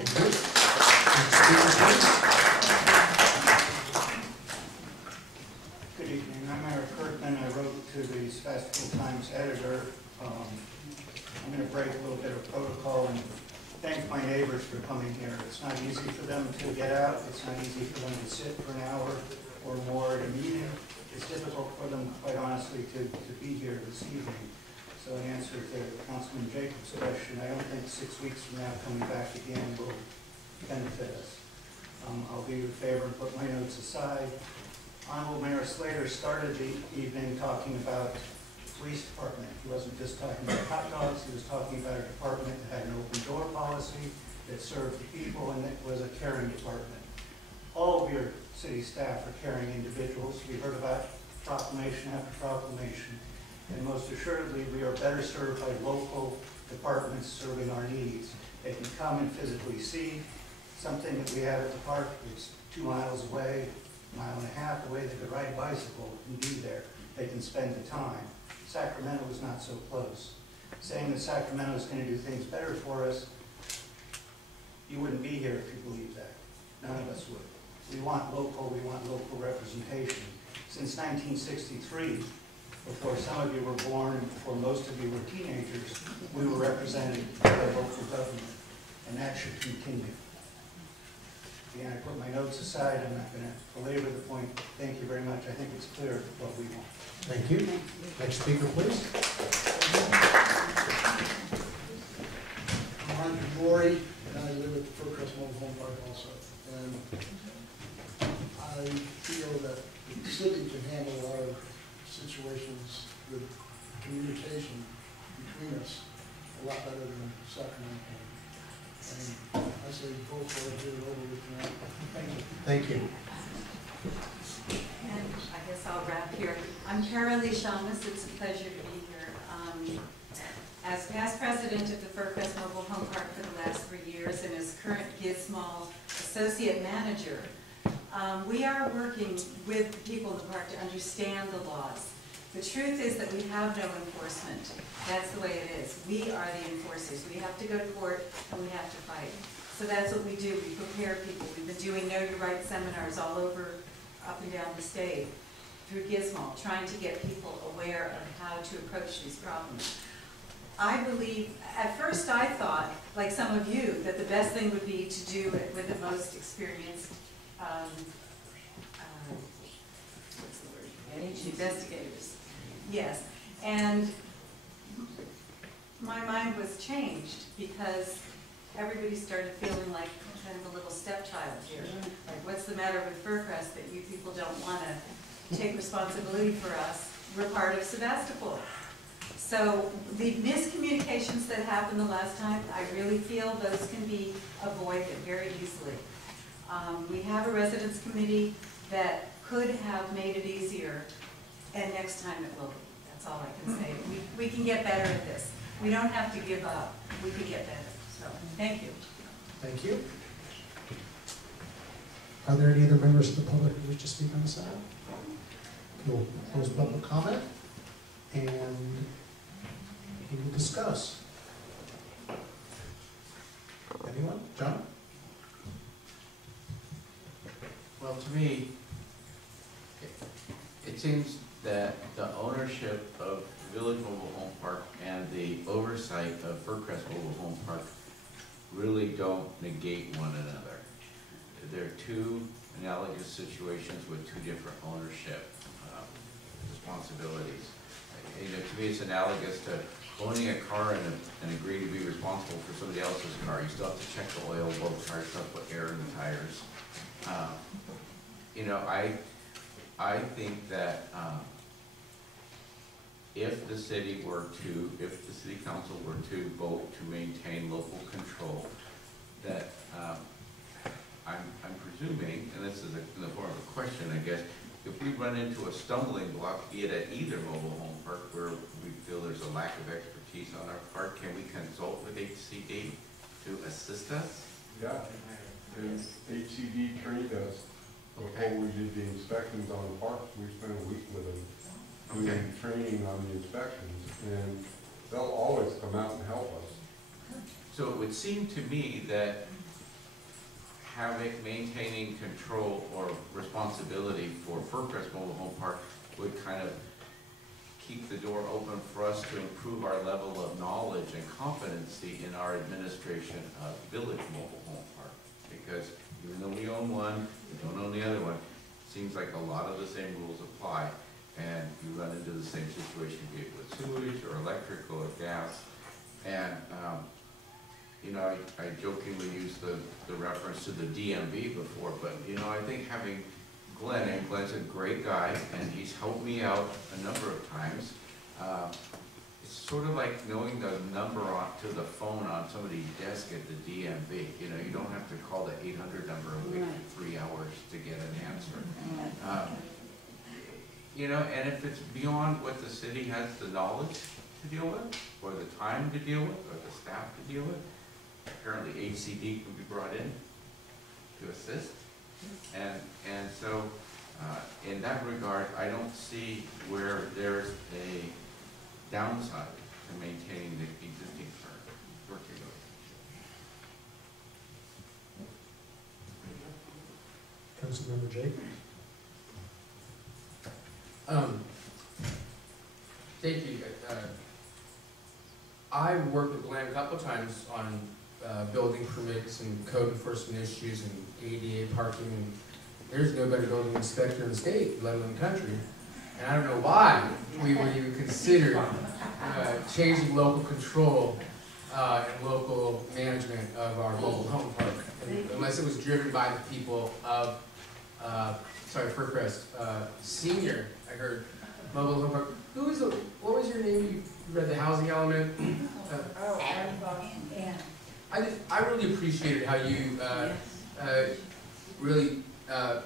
Good evening. I'm Eric Kirkman. I wrote to the Sebastopol Times editor. I'm going to break a little bit of protocol and thank my neighbors for coming here. It's not easy for them to get out. It's not easy for them to sit for an hour or more at a meeting. It's difficult for them, quite honestly, to be here this evening. So in answer to Councilman Jacobs' question, I don't think 6 weeks from now coming back again will benefit us. I'll be in favor and put my notes aside. Honorable Mayor Slater started the evening talking about the police department. He wasn't just talking about hot dogs, he was talking about a department that had an open door policy, that served the people, and that was a caring department. All of your city staff are caring individuals. We heard about proclamation after proclamation, and most assuredly we are better served by local departments serving our needs. They can come and physically see something that we have at the park. It's 2 miles away, 1.5 miles away. They could ride a bicycle and be there. They can spend the time. Sacramento is not so close. Saying that Sacramento is going to do things better for us, you wouldn't be here if you believed that. None of us would. We want local representation. Since 1963, before some of you were born and before most of you were teenagers, we were represented by local government, and that should continue. Again, I put my notes aside. I'm not going to belabor the point. Thank you very much. I think it's clear what we want. Thank you. Next speaker, please. I'm Andrew Maury, and I live at the 4August Mobile Home Park also. And I feel that the city can handle a lot of situations with communication between us a lot better than Sacramento can. And I say vote for it, get it over with tonight. Thank you. Thank you. And I guess I'll wrap here. I'm Carolee Shamus. It's a pleasure to be here. As past president of the 4August Mobile Home Park for the last 3 years and as current Gizmo associate manager, we are working with the people in the park to understand the laws. The truth is that we have no enforcement. That's the way it is. We are the enforcers. We have to go to court and we have to fight. So that's what we do. We prepare people. We've been doing Know Your Rights seminars all over, up and down the state through Gizmo, trying to get people aware of how to approach these problems. I believe, at first I thought, like some of you, that the best thing would be to do it with the most experienced what's the word? Investigators. Yes. And my mind was changed because everybody started feeling like kind of a little stepchild here. Like, what's the matter with 4August that you people don't want to take responsibility for us? We're part of Sebastopol. So the miscommunications that happened the last time, I really feel those can be avoided very easily. We have a residents committee that could have made it easier, and next time it will be. That's all I can say. We can get better at this. We don't have to give up. We can get better. So, thank you. Thank you. Are there any other members of the public who wish to speak on this item? We'll close public comment, and we will discuss. Anyone? John? Well, to me, it seems that the ownership of Village Mobile Home Park and the oversight of 4August Mobile Home Park really don't negate one another. They're two analogous situations with two different ownership responsibilities. You know, to me, it's analogous to owning a car and agree to be responsible for somebody else's car. You still have to check the oil, both cars still put air in the tires. You know, I think that if the city council were to vote to maintain local control, that I'm presuming, and this is in the form of a question, I guess, if we run into a stumbling block, be it at either mobile home park where we feel there's a lack of expertise on our part, can we consult with HCD to assist us? Yeah, and HCD trained us before we did the inspections on the parks. We spent a week with them doing training on the inspections, and they'll always come out and help us. So it would seem to me that maintaining control or responsibility for 4August Mobile Home Park would kind of keep the door open for us to improve our level of knowledge and competency in our administration of Village Mobile Home Park. Because even though we own one, we don't own the other one, it seems like a lot of the same rules apply, and you run into the same situation, be it with sewage or electric or gas. And you know, I jokingly used the reference to the DMV before, but, you know, I think having Glenn, and Glenn's a great guy, and he's helped me out a number of times. It's sort of like knowing the number to the phone on somebody's desk at the DMV. You know, you don't have to call the 800 number and wait for 3 hours to get an answer. You know, and if it's beyond what the city has the knowledge to deal with, or the time to deal with, or the staff to deal with, apparently HCD can be brought in to assist. And so, in that regard, I don't see where there's a downside to maintaining the existing current working relationship. Councilmember Jake? Thank you. I've worked with Glenn a couple times on building permits and code enforcement issues and ADA parking. And there's no better building inspector in the state, let alone the country. And I don't know why we would even consider changing local control and local management of our mobile home park, unless it was driven by the people of, Fircrest Senior. I heard mobile home park. What was your name? You read the housing element. I really appreciated how you really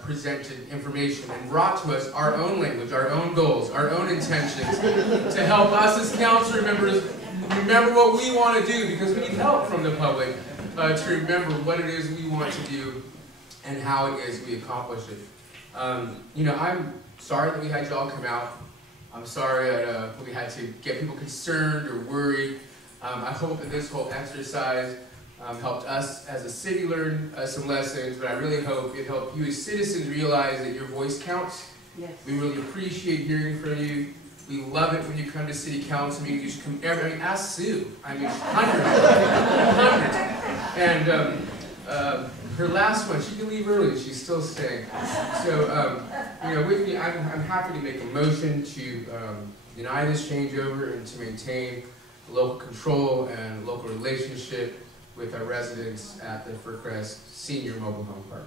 presented information and brought to us our own language, our own goals, our own intentions to help us as council members remember what we want to do, because we need help from the public to remember what it is we want to do and how it is we accomplish it. You know, I'm sorry that we had y'all come out. I'm sorry that we had to get people concerned or worried. I hope that this whole exercise helped us as a city learn some lessons, but I really hope it helped you as citizens realize that your voice counts. Yes. We really appreciate hearing from you. We love it when you come to city council meetings. You should come ask Sue. I mean, hundreds. And her last one, she can leave early, she's still staying. So, you know, with me, I'm happy to make a motion to deny this changeover and to maintain local control and local relationship with our residents at the Fircrest Senior Mobile Home Park.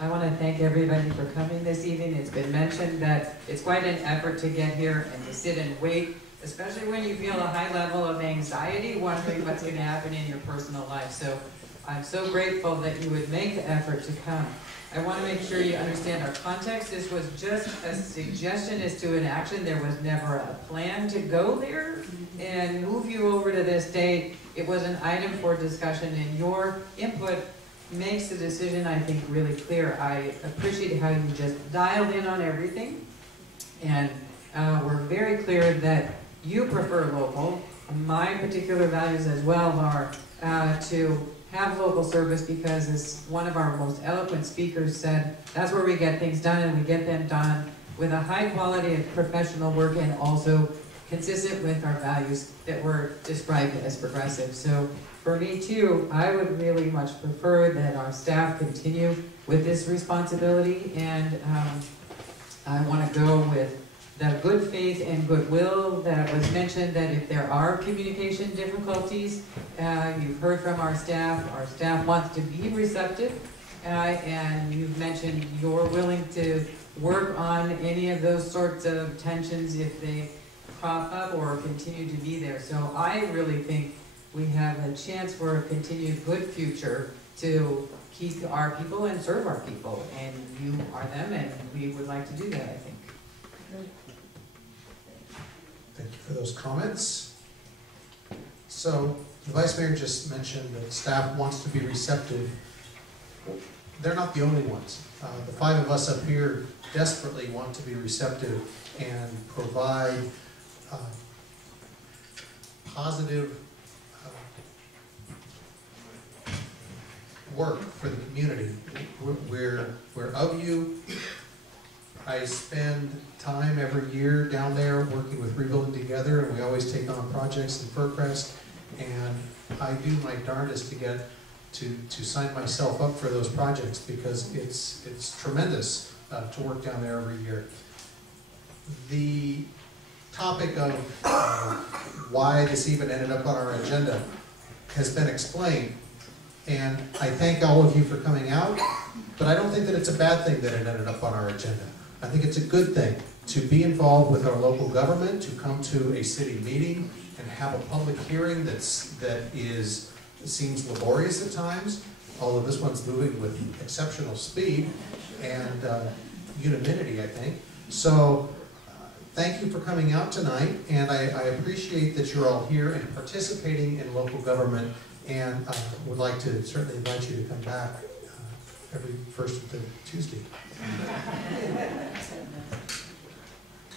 I want to thank everybody for coming this evening. It's been mentioned that it's quite an effort to get here and to sit and wait, especially when you feel a high level of anxiety, wondering what's going to happen in your personal life. So I'm so grateful that you would make the effort to come. I want to make sure you understand our context. This was just a suggestion as to an action. There was never a plan to go there and move you over to this date. It was an item for discussion, and your input makes the decision, I think, really clear. I appreciate how you just dialed in on everything, and we're very clear that you prefer local. My particular values as well are to have local service, because as one of our most eloquent speakers said, that's where we get things done, and we get them done with a high quality of professional work and also consistent with our values that were described as progressive. So for me too, I would really much prefer that our staff continue with this responsibility, and I want to go with the good faith and goodwill that was mentioned, that if there are communication difficulties, you've heard from our staff wants to be receptive, and you've mentioned you're willing to work on any of those sorts of tensions if they crop up or continue to be there. So I really think we have a chance for a continued good future to keep our people and serve our people, and you are them, and we would like to do that, I think. Thank you for those comments. So the Vice Mayor just mentioned that staff wants to be receptive. They're not the only ones. The five of us up here desperately want to be receptive and provide positive work for the community. We're of you. I spend time every year down there working with Rebuilding Together, and we always take on projects in Fircrest, and I do my darndest to get to sign myself up for those projects, because it's tremendous to work down there every year. The topic of why this even ended up on our agenda has been explained. And I thank all of you for coming out, but I don't think that it's a bad thing that it ended up on our agenda. I think it's a good thing to be involved with our local government, to come to a city meeting and have a public hearing that seems laborious at times, although this one's moving with exceptional speed and unanimity, I think. So thank you for coming out tonight, and I appreciate that you're all here and participating in local government, and would like to certainly invite you to come back every first of the Tuesday.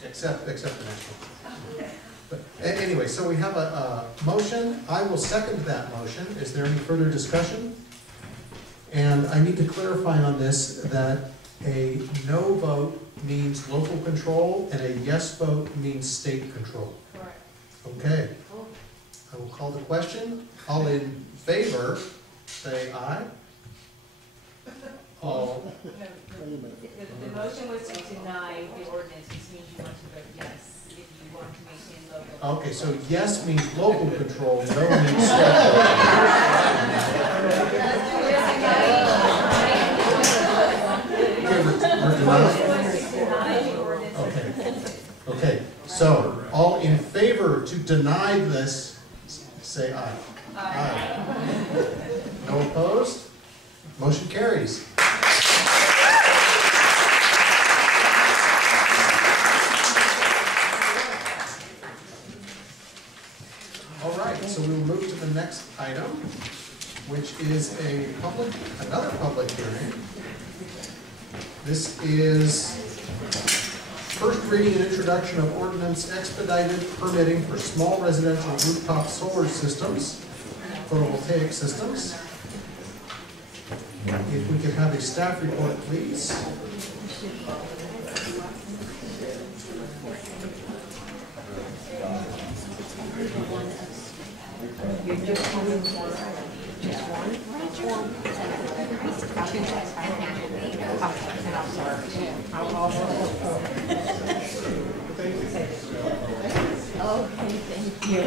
Except the next one. But anyway, so we have a motion. I will second that motion. Is there any further discussion? And I need to clarify on this that a no vote means local control and a yes vote means state control. Correct. Okay. I will call the question. All in favor, say aye. All. The motion was to deny the ordinance, which means you want to vote yes if you want to maintain local. Okay, so yes means local control, no means state. Okay, so all in favor to deny this, say aye. Aye. No opposed? Motion carries. All right, so we will move to the next item, which is another public hearing. This is first reading and introduction of ordinance expedited permitting for small residential rooftop solar systems, photovoltaic systems. If we could have a staff report, please. You're just coming for just one? I'm sorry. I'll also. Okay, thank you.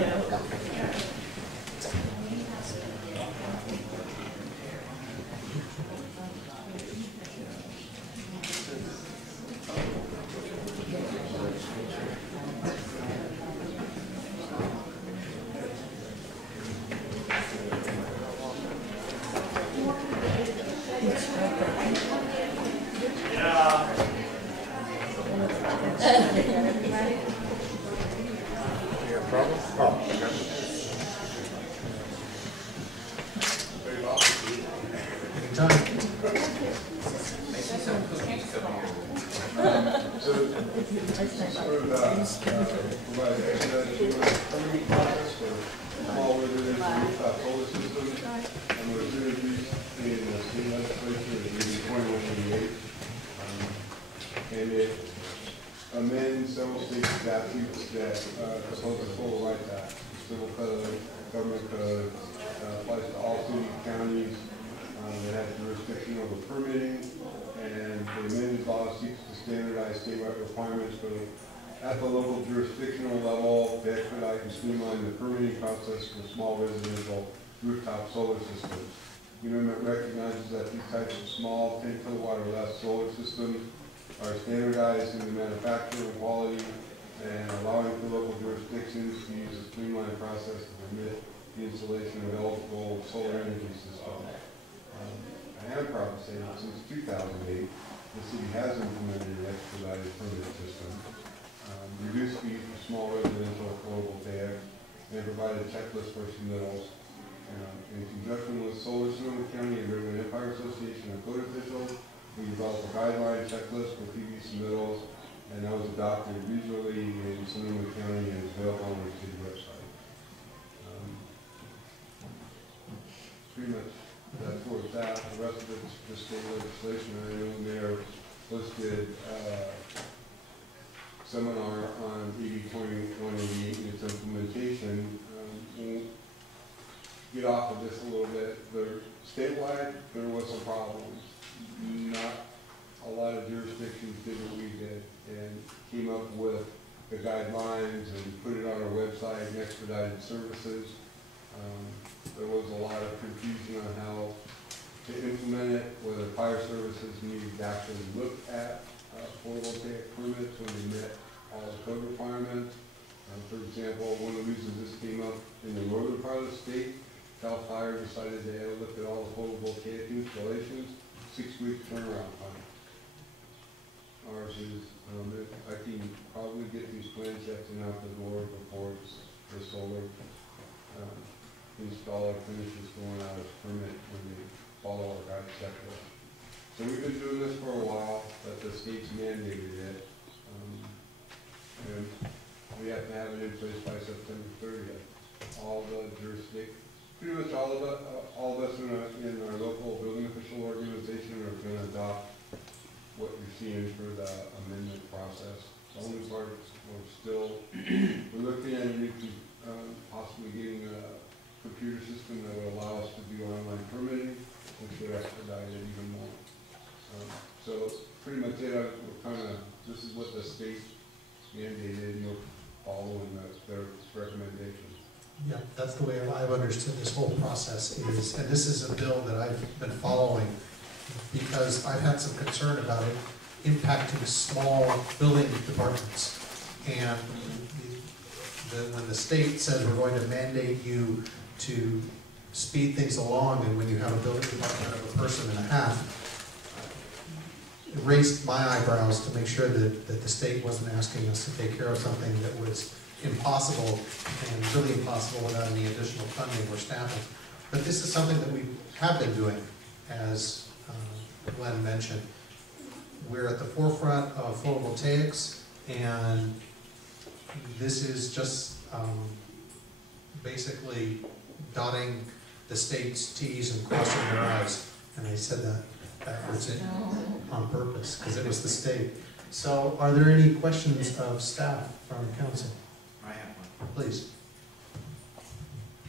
And it amends several state statutes that compose the Civil Rights Act, Civil Code, Government Code, applies to all cities, counties that have jurisdiction over permitting, and the amended law seeks to standardize statewide requirements for at the local jurisdictional level to expedite and streamline the permitting process for small residential rooftop solar systems. The amendment recognizes that these types of small 10 kilowatt or less solar systems are standardized in the manufacture and quality, and allowing for local jurisdictions to use a streamlined process to permit the installation of eligible solar energy systems. I am proud to say that since 2008, the city has implemented an expedited permit system, reduced fees for small residential photovoltaic, and provided checklists for submittals. In conjunction with Solar Sonoma County and River Empire Association and code officials, we developed a guideline checklist for PV submittals, and that was adopted regionally in Sonoma County and is available on the city website. Pretty much that's where it's at. The rest of it's just state legislation. I know there listed seminar on ED 2188 and its implementation. We'll get off of this a little bit. Statewide, there was some problems. Not a lot of jurisdictions did what we did and came up with the guidelines and put it on our website, expedited services. There was a lot of confusion on how to implement it, whether fire services needed to actually look at photovoltaic permits when they met all the code requirements. For example, one of the reasons this came up in the northern part of the state, Cal Fire decided they had to look at all the photovoltaic installations, 6-week turnaround time. Ours is, I can probably get these plans checked and out the door before the solar installer finishes going out as permit when they follow our guide checklist. So we've been doing this for a while, but the state's mandated it. And we have to have it in place by September 30th. All the jurisdictions, pretty much all of us in our local building official organization are going to adopt what you're seeing for the amendment process. The only part we're looking at it, possibly getting a computer system that would allow us to do online permitting, which would expedite it even more. So pretty much it. This is what the state mandated, and we're following their recommendations. Yeah, that's the way I've understood this whole process is, and this is a bill that I've been following because I've had some concern about it impacting small building departments. And when the state says we're going to mandate you to speed things along, and when you have a building department of a person and a half, it raised my eyebrows to make sure that the state wasn't asking us to take care of something that was impossible and really impossible without any additional funding or staffing. But this is something that we have been doing, as Glenn mentioned. We're at the forefront of photovoltaics, and this is just basically dotting the state's T's and crossing their I's. And I said that backwards on purpose, because it was the state. So are there any questions of staff from council? I have one. Please.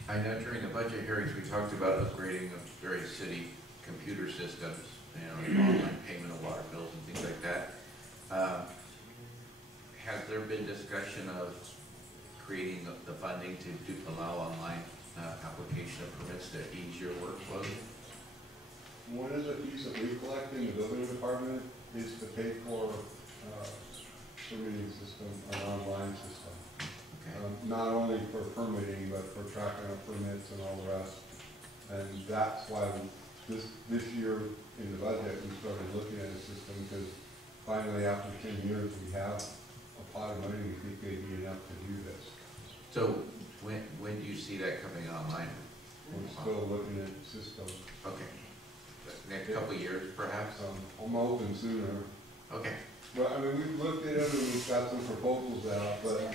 I know during the budget hearings, we talked about upgrading of various city computer systems, online payment of water bills and things like that. Has there been discussion of creating the funding to allow online application of permits to ease your workflow? One of the fees that we collect in the building department is to pay for permitting system, an online system. Okay. Not only for permitting, but for tracking of permits and all the rest. And that's why this year in the budget, we started looking at a system, because finally after 10 years, we have a pot of money we think they'd be enough to do this. So when do you see that coming online? We're still looking at systems. Okay. Next couple of years, perhaps? I'm hoping sooner. Okay. But I mean, we've looked at them and we've got some proposals out, but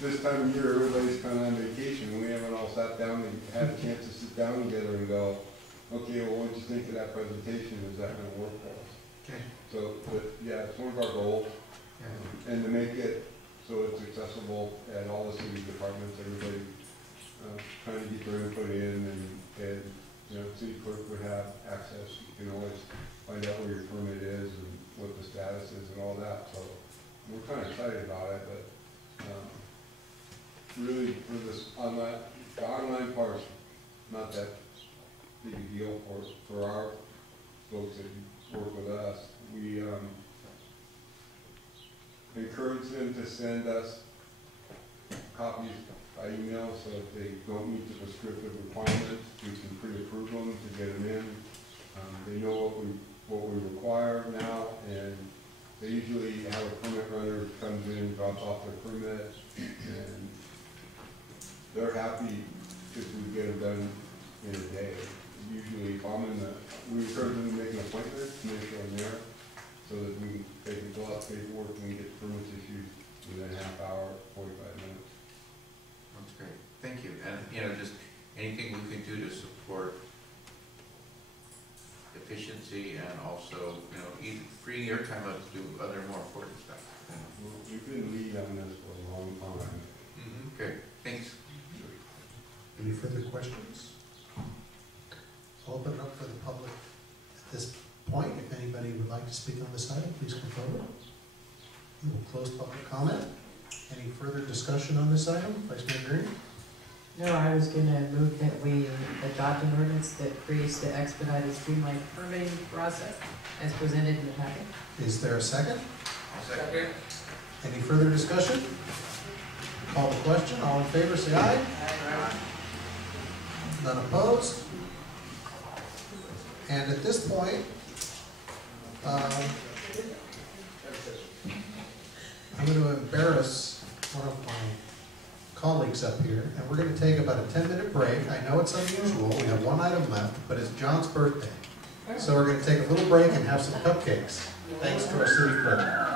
this time of year, everybody's kind of on vacation, and we haven't all sat down and had a chance to sit down together and go, okay, well, what did you think of that presentation? Is that going to work for us? Okay. So, but yeah, it's one of our goals, and to make it so it's accessible at all the city departments, everybody trying to get their input in, and city clerk would have access. You can always find out where your permit is and what the status is and all that. So we're kind of excited about it, but really for this online, the online part's not that big a deal for our folks that work with us. We encourage them to send us copies by email, so if they don't meet the prescriptive requirements, we can pre-approve them to get them in. They know what we require now, and they usually have a permit runner who comes in, drops off their permit, and they're happy if we get them done in a day. Usually, if I'm we encourage them to make an appointment to make sure I'm there, so that they can fill out paperwork and get permits issued within a half hour, 45 minutes. That's great. Thank you. And just anything we can do to support efficiency and also, freeing your time up to do other more important stuff. We've been leading on this for a long time. Okay. Thanks. Any further questions? I'll open it up for the public at this point. If anybody would like to speak on this item, please come forward. We will close public comment. Any further discussion on this item? Vice Mayor Green? No, I was gonna move that we adopt an ordinance that creates the expedited streamlined permitting process as presented in the packet. Is there a second? Second. Any further discussion? Call the question. All in favor, say aye. None opposed? And at this point, I'm going to embarrass one of my colleagues up here, and we're going to take about a 10-minute break. I know it's unusual. We have one item left, but it's John's birthday. So we're going to take a little break and have some cupcakes, thanks to our city clerk.